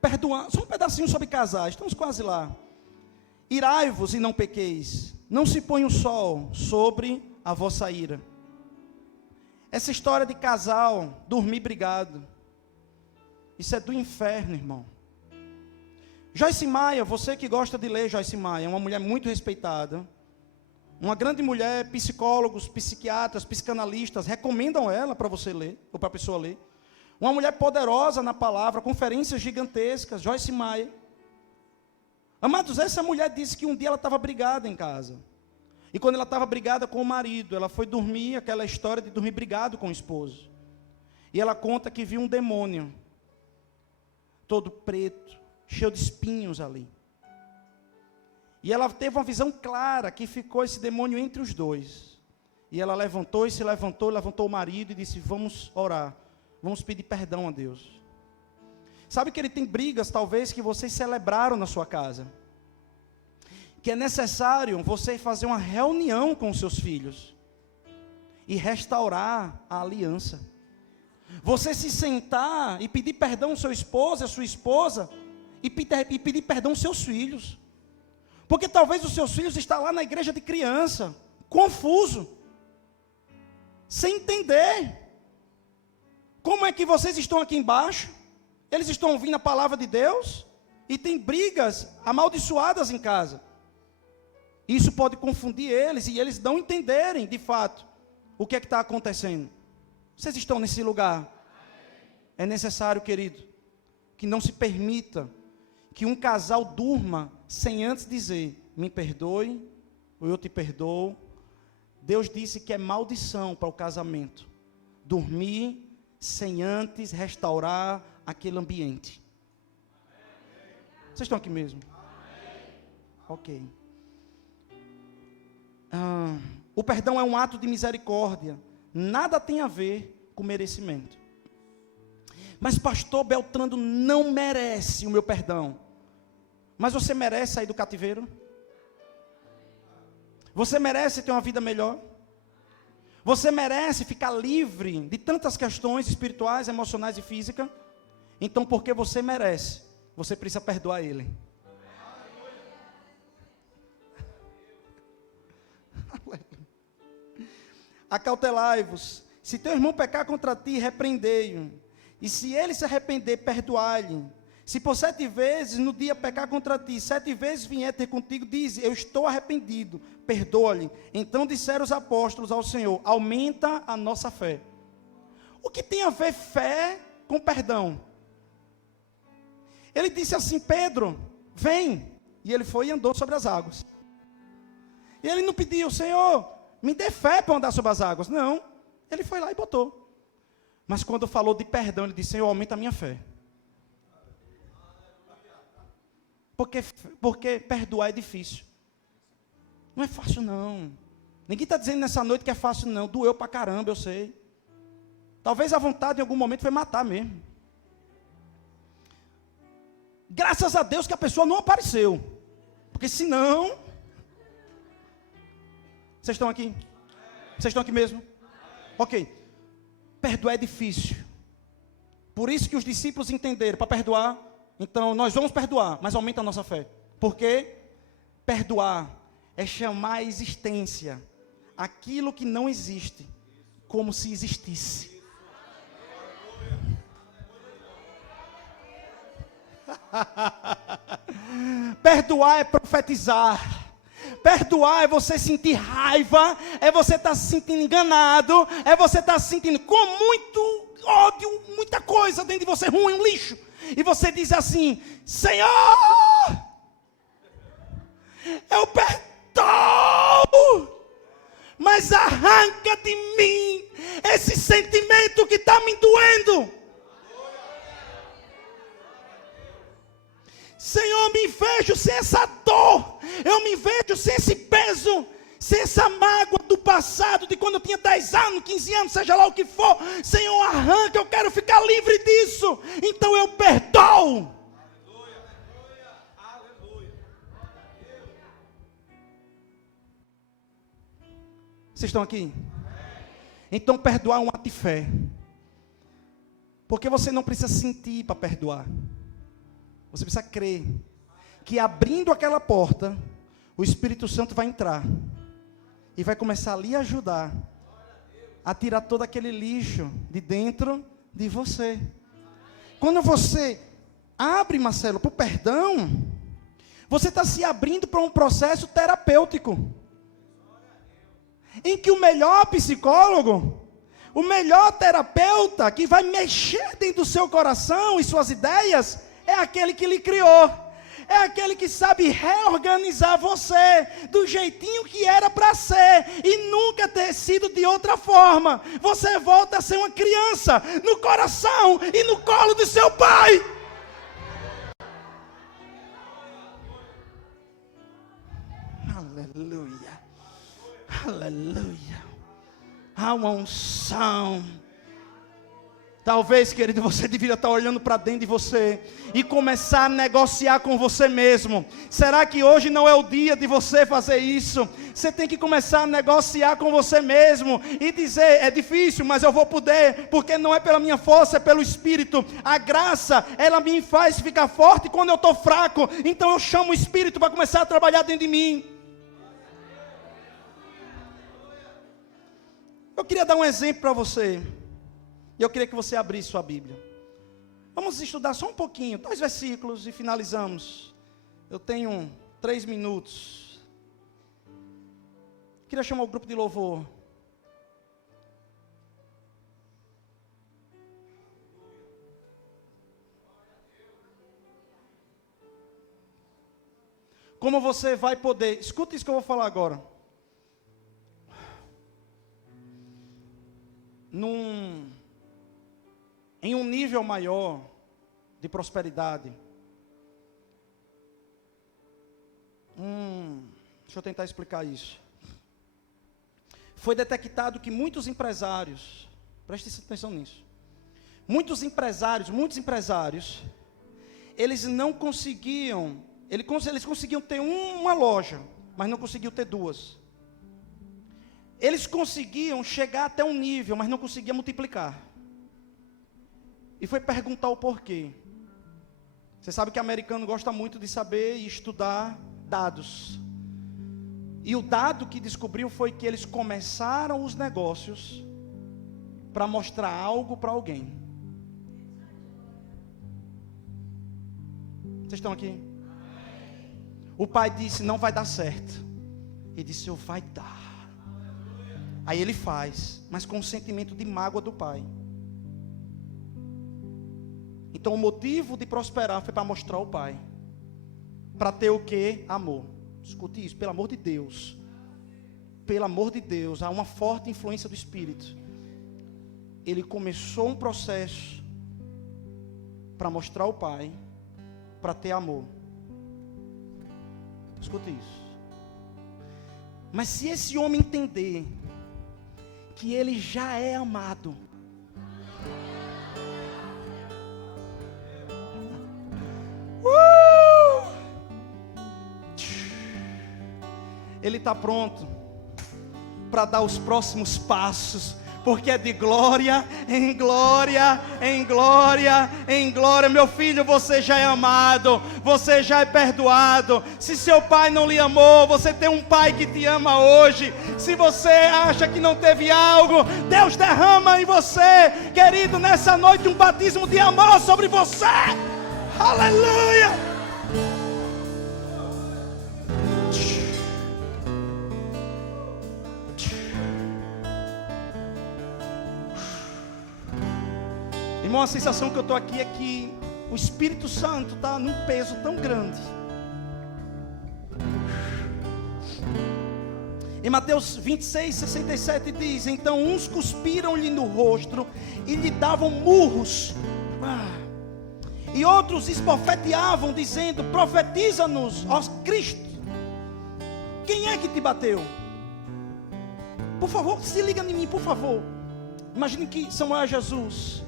Perdoar, só um pedacinho sobre casais, estamos quase lá. Irai-vos e não pequeis, não se põe o sol sobre a vossa ira. Essa história de casal, dormir brigado, isso é do inferno, irmão. Joyce Meyer, você que gosta de ler Joyce Meyer, é uma mulher muito respeitada. Uma grande mulher, psicólogos, psiquiatras, psicanalistas recomendam ela para você ler, ou para a pessoa ler. Uma mulher poderosa na palavra, conferências gigantescas, Joyce Meyer. Amados, essa mulher disse que um dia ela estava brigada em casa. E quando ela estava brigada com o marido, ela foi dormir, aquela história de dormir brigado com o esposo. E ela conta que viu um demônio, todo preto, cheio de espinhos ali. E ela teve uma visão clara que ficou esse demônio entre os dois. E ela levantou o marido e disse: vamos orar, vamos pedir perdão a Deus. Sabe que ele tem brigas talvez que vocês celebraram na sua casa, que é necessário você fazer uma reunião com os seus filhos e restaurar a aliança. Você se sentar e pedir perdão ao seu esposo, à sua esposa, e pedir perdão aos seus filhos. Porque talvez os seus filhos estão lá na igreja de criança, confuso, sem entender. Como é que vocês estão aqui embaixo? Eles estão ouvindo a palavra de Deus e tem brigas amaldiçoadas em casa. Isso pode confundir eles e eles não entenderem de fato o que é que está acontecendo. Vocês estão nesse lugar? É necessário, querido, que não se permita que um casal durma sem antes dizer: me perdoe, ou eu te perdoo. Deus disse que é maldição para o casamento dormir sem antes restaurar aquele ambiente. Vocês estão aqui mesmo? Ok. O perdão é um ato de misericórdia, nada tem a ver com merecimento. Mas pastor Beltrando não merece o meu perdão. Mas você merece sair do cativeiro? Você merece ter uma vida melhor? Você merece ficar livre de tantas questões espirituais, emocionais e físicas? Então, porque você merece, você precisa perdoar ele. Acautelai-vos, se teu irmão pecar contra ti, repreendei-o, e se ele se arrepender, perdoai-lhe. Se por 7 vezes no dia pecar contra ti, 7 vezes vier ter contigo, diz, eu estou arrependido, perdoa-lhe. Então disseram os apóstolos ao Senhor, aumenta a nossa fé. O que tem a ver fé com perdão? Ele disse assim, Pedro, vem. E ele foi e andou sobre as águas. E ele não pediu, Senhor, me dê fé para andar sobre as águas. Não, ele foi lá e botou. Mas quando falou de perdão, ele disse, Senhor, aumenta a minha fé. Porque perdoar é difícil. Não é fácil não. Ninguém está dizendo nessa noite que é fácil não. Doeu pra caramba, eu sei. Talvez a vontade em algum momento foi matar mesmo. Graças a Deus que a pessoa não apareceu. Porque senão... Vocês estão aqui? Vocês estão aqui mesmo? Ok. Perdoar é difícil. Por isso que os discípulos entenderam. Para perdoar, então nós vamos perdoar. Mas aumenta a nossa fé. Porque perdoar é chamar a existência aquilo que não existe como se existisse. Perdoar é profetizar. Perdoar é você sentir raiva, é você estar se sentindo enganado, é você estar se sentindo com muito ódio, muita coisa dentro de você, ruim, um lixo. E você diz assim, Senhor, eu perdoo, mas arranca de mim esse sentimento que está me doendo. Senhor, me vejo sem essa dor, eu me vejo sem esse peso, sem essa mágoa do passado, de quando eu tinha 10 anos, 15 anos, seja lá o que for. Senhor, arranca, eu quero ficar livre disso, então eu perdoo. Vocês estão aqui? Então perdoar é um ato de fé, porque você não precisa sentir para perdoar. Você precisa crer que abrindo aquela porta, o Espírito Santo vai entrar e vai começar a lhe ajudar a tirar todo aquele lixo de dentro de você. Quando você abre, Marcelo, para o perdão, você está se abrindo para um processo terapêutico, em que o melhor psicólogo, o melhor terapeuta que vai mexer dentro do seu coração e suas ideias, é aquele que lhe criou, é aquele que sabe reorganizar você do jeitinho que era para ser e nunca ter sido de outra forma. Você volta a ser uma criança no coração e no colo do seu pai. Aleluia, aleluia. Há uma unção. Talvez, querido, você deveria estar olhando para dentro de você e começar a negociar com você mesmo. Será que hoje não é o dia de você fazer isso? Você tem que começar a negociar com você mesmo e dizer, é difícil, mas eu vou poder, porque não é pela minha força, é pelo Espírito. A graça, ela me faz ficar forte quando eu estou fraco. Então eu chamo o Espírito para começar a trabalhar dentro de mim. Eu queria dar um exemplo para você. E eu queria que você abrisse sua Bíblia. Vamos estudar só um pouquinho, 2 versículos e finalizamos. Eu tenho 3 minutos. Queria chamar o grupo de louvor. Como você vai poder, escuta isso que eu vou falar agora. Em um nível maior de prosperidade. Deixa eu tentar explicar isso. Foi detectado que muitos empresários, preste atenção nisso, muitos empresários, eles não conseguiam, eles conseguiam ter uma loja, mas não conseguiam ter 2. Eles conseguiam chegar até um nível, mas não conseguiam multiplicar. E foi perguntar o porquê. Você sabe que o americano gosta muito de saber e estudar dados. E o dado que descobriu foi que eles começaram os negócios para mostrar algo para alguém. Vocês estão aqui? O pai disse, não vai dar certo. Ele disse, eu vai dar. Aí ele faz, mas com um sentimento de mágoa do pai. Então o motivo de prosperar foi para mostrar o pai. Para ter o quê? Amor. Escute isso, pelo amor de Deus. Pelo amor de Deus, há uma forte influência do Espírito. Ele começou um processo para mostrar o pai, para ter amor. Escute isso. Mas se esse homem entender que ele já é amado, ele está pronto para dar os próximos passos, porque é de glória em glória, em glória, em glória. Meu filho, você já é amado, você já é perdoado. Se seu pai não lhe amou, você tem um pai que te ama hoje. Se você acha que não teve algo, Deus derrama em você, querido, nessa noite um batismo de amor sobre você. Aleluia! Irmão, a sensação que eu estou aqui é que o Espírito Santo está num peso tão grande. Em Mateus 26, 67 diz: então uns cuspiram-lhe no rosto e lhe davam murros, e outros esbofeteavam, dizendo: profetiza-nos, ó Cristo, quem é que te bateu? Por favor, se liga em mim, por favor. Imagine que Samuel é Jesus.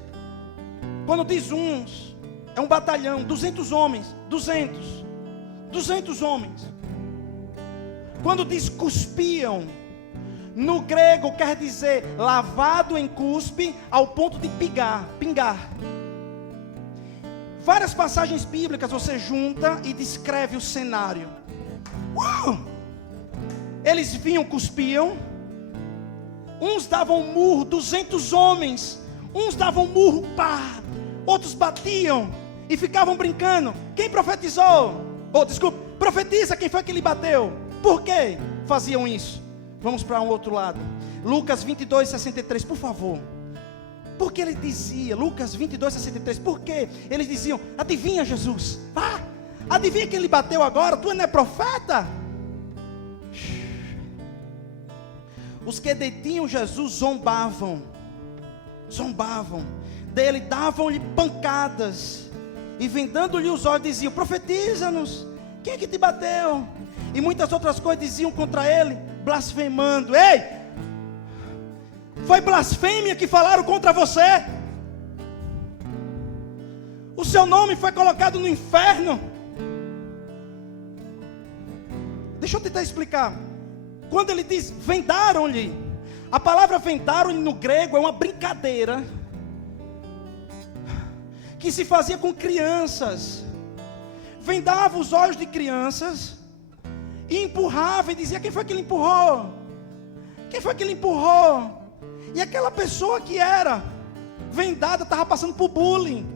Quando diz uns, é um batalhão, 200 homens, 200 homens. Quando diz cuspiam, no grego quer dizer lavado em cuspe ao ponto de pingar. Várias passagens bíblicas você junta e descreve o cenário. Eles vinham, cuspiam, uns davam murro, 200 homens, uns davam murro, pá. Outros batiam e ficavam brincando. Quem profetizou? Profetiza quem foi que lhe bateu. Por que faziam isso? Vamos para um outro lado. Lucas 22, 63, por favor. Por que ele dizia, Lucas 22, 63, por que eles diziam: adivinha, Jesus? Adivinha quem lhe bateu agora? Tu não é profeta? Os que detinham Jesus zombavam dele, davam-lhe pancadas, e vendando-lhe os olhos diziam: profetiza-nos, quem é que te bateu? E muitas outras coisas diziam contra ele, blasfemando. Ei, foi blasfêmia que falaram contra você? O seu nome foi colocado no inferno. Deixa eu tentar explicar. Quando ele diz vendaram-lhe, a palavra vendaram-lhe no grego é uma brincadeira que se fazia com crianças. Vendava os olhos de crianças e empurrava e dizia: quem foi que ele empurrou? Quem foi que ele empurrou? E aquela pessoa que era vendada estava passando por bullying.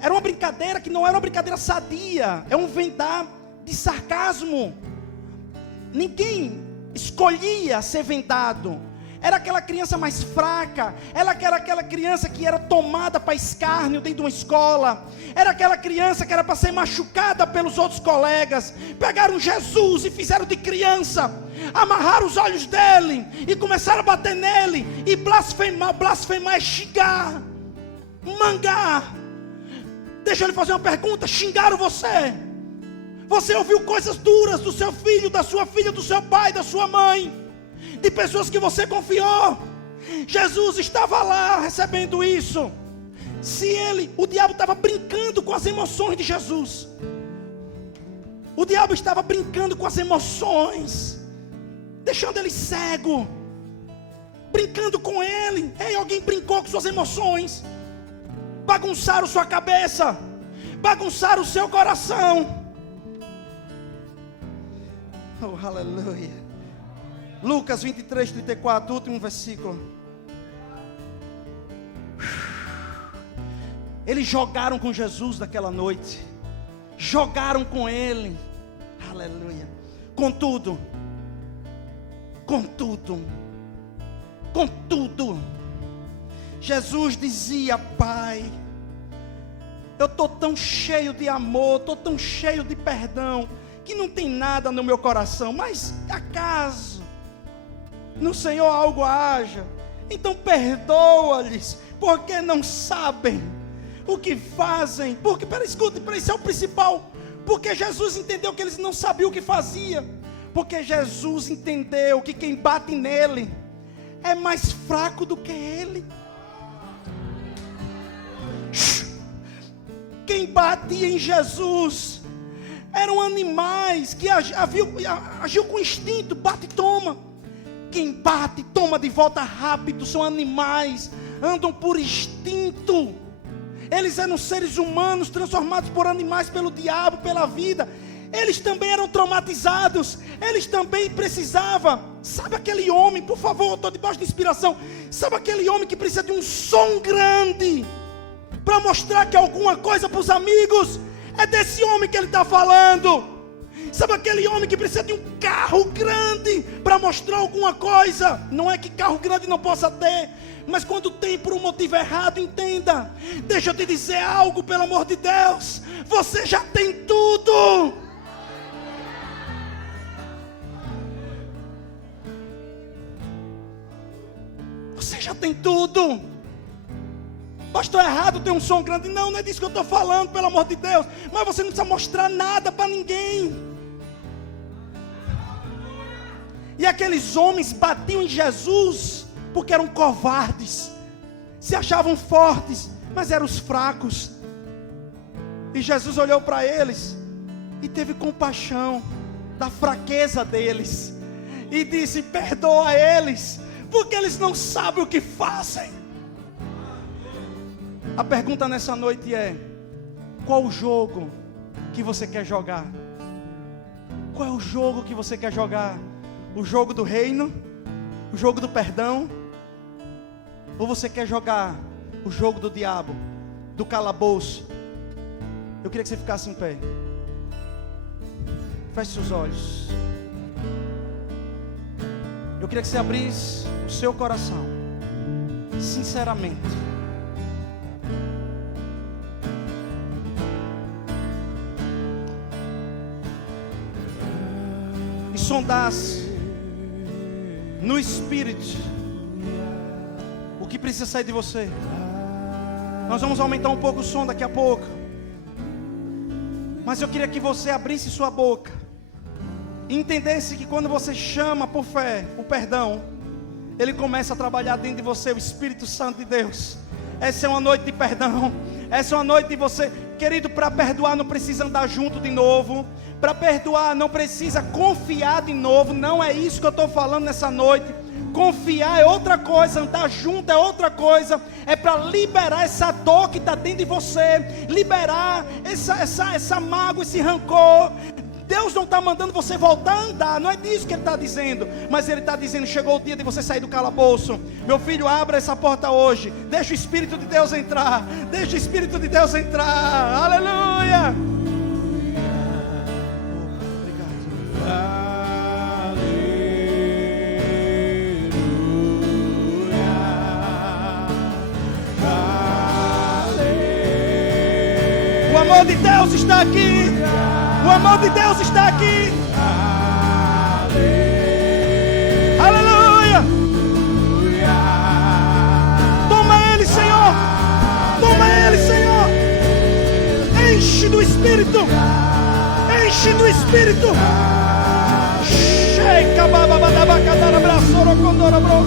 Era uma brincadeira que não era uma brincadeira sadia, é um vendar de sarcasmo. Ninguém escolhia ser vendado. Era aquela criança mais fraca, era aquela criança que era tomada para escárnio dentro de uma escola, era aquela criança que era para ser machucada pelos outros colegas. Pegaram Jesus e fizeram de criança, amarraram os olhos dele e começaram a bater nele e blasfemar é xingar, mangar. Deixa eu lhe fazer uma pergunta: xingaram você? Você ouviu coisas duras do seu filho, da sua filha, do seu pai, da sua mãe, de pessoas que você confiou? Jesus estava lá recebendo isso. O diabo estava brincando com as emoções de Jesus. O diabo estava brincando com as emoções, deixando ele cego, brincando com ele. Ei, alguém brincou com suas emoções, bagunçaram sua cabeça, bagunçar o seu coração. Oh, aleluia. Lucas 23, 34, último versículo. Eles jogaram com Jesus naquela noite. Jogaram com Ele. Aleluia. Contudo, Jesus dizia: Pai, eu estou tão cheio de amor, estou tão cheio de perdão, que não tem nada no meu coração, mas acaso no Senhor algo haja, então perdoa-lhes, porque não sabem o que fazem. Porque, escute, isso é o principal, porque Jesus entendeu que eles não sabiam o que fazia, porque Jesus entendeu que quem bate nele é mais fraco do que ele. Quem batia em Jesus eram animais que agiu com instinto, bate e toma. Quem bate, toma de volta rápido, são animais, andam por instinto. Eles eram seres humanos transformados por animais pelo diabo, pela vida. Eles também eram traumatizados, eles também precisavam. Sabe aquele homem, por favor, eu estou debaixo de inspiração. Sabe aquele homem que precisa de um som grande para mostrar que alguma coisa para os amigos? É desse homem que ele está falando. Sabe aquele homem que precisa de um carro grande para mostrar alguma coisa? Não é que carro grande não possa ter, mas quando tem por um motivo errado, entenda. Deixa eu te dizer algo, pelo amor de Deus. Você já tem tudo. Você já tem tudo. Pastor, errado ter um som grande. Não, não é disso que eu estou falando, pelo amor de Deus. Mas você não precisa mostrar nada para ninguém. E aqueles homens batiam em Jesus porque eram covardes, se achavam fortes, mas eram os fracos. E Jesus olhou para eles e teve compaixão da fraqueza deles e disse: perdoa eles, porque eles não sabem o que fazem. A pergunta nessa noite é: qual o jogo que você quer jogar? Qual é o jogo que você quer jogar? O jogo do reino? O jogo do perdão? Ou você quer jogar o jogo do diabo, do calabouço? Eu queria que você ficasse em pé. Feche seus olhos. Eu queria que você abrisse o seu coração, sinceramente. E sondasse no Espírito o que precisa sair de você. Nós vamos aumentar um pouco o som daqui a pouco, mas eu queria que você abrisse sua boca e entendesse que quando você chama por fé o perdão, ele começa a trabalhar dentro de você, o Espírito Santo de Deus. Essa é uma noite de perdão. Essa é uma noite de você, querido, para perdoar não precisa andar junto de novo. Para perdoar não precisa confiar de novo. Não é isso que eu estou falando nessa noite. Confiar é outra coisa, andar junto é outra coisa. É para liberar essa dor que está dentro de você, liberar essa mágoa, esse rancor. Deus não está mandando você voltar a andar, não é disso que Ele está dizendo, mas Ele está dizendo: chegou o dia de você sair do calabouço. Meu filho, abra essa porta hoje, deixa o Espírito de Deus entrar, deixa o Espírito de Deus entrar. Aleluia. O amor de Deus está aqui. O amor de Deus está aqui. Aleluia. Toma Ele, Senhor. Toma Ele, Senhor. Enche do Espírito. Enche do Espírito. Sheika baba badabacadara braçoro condora bro.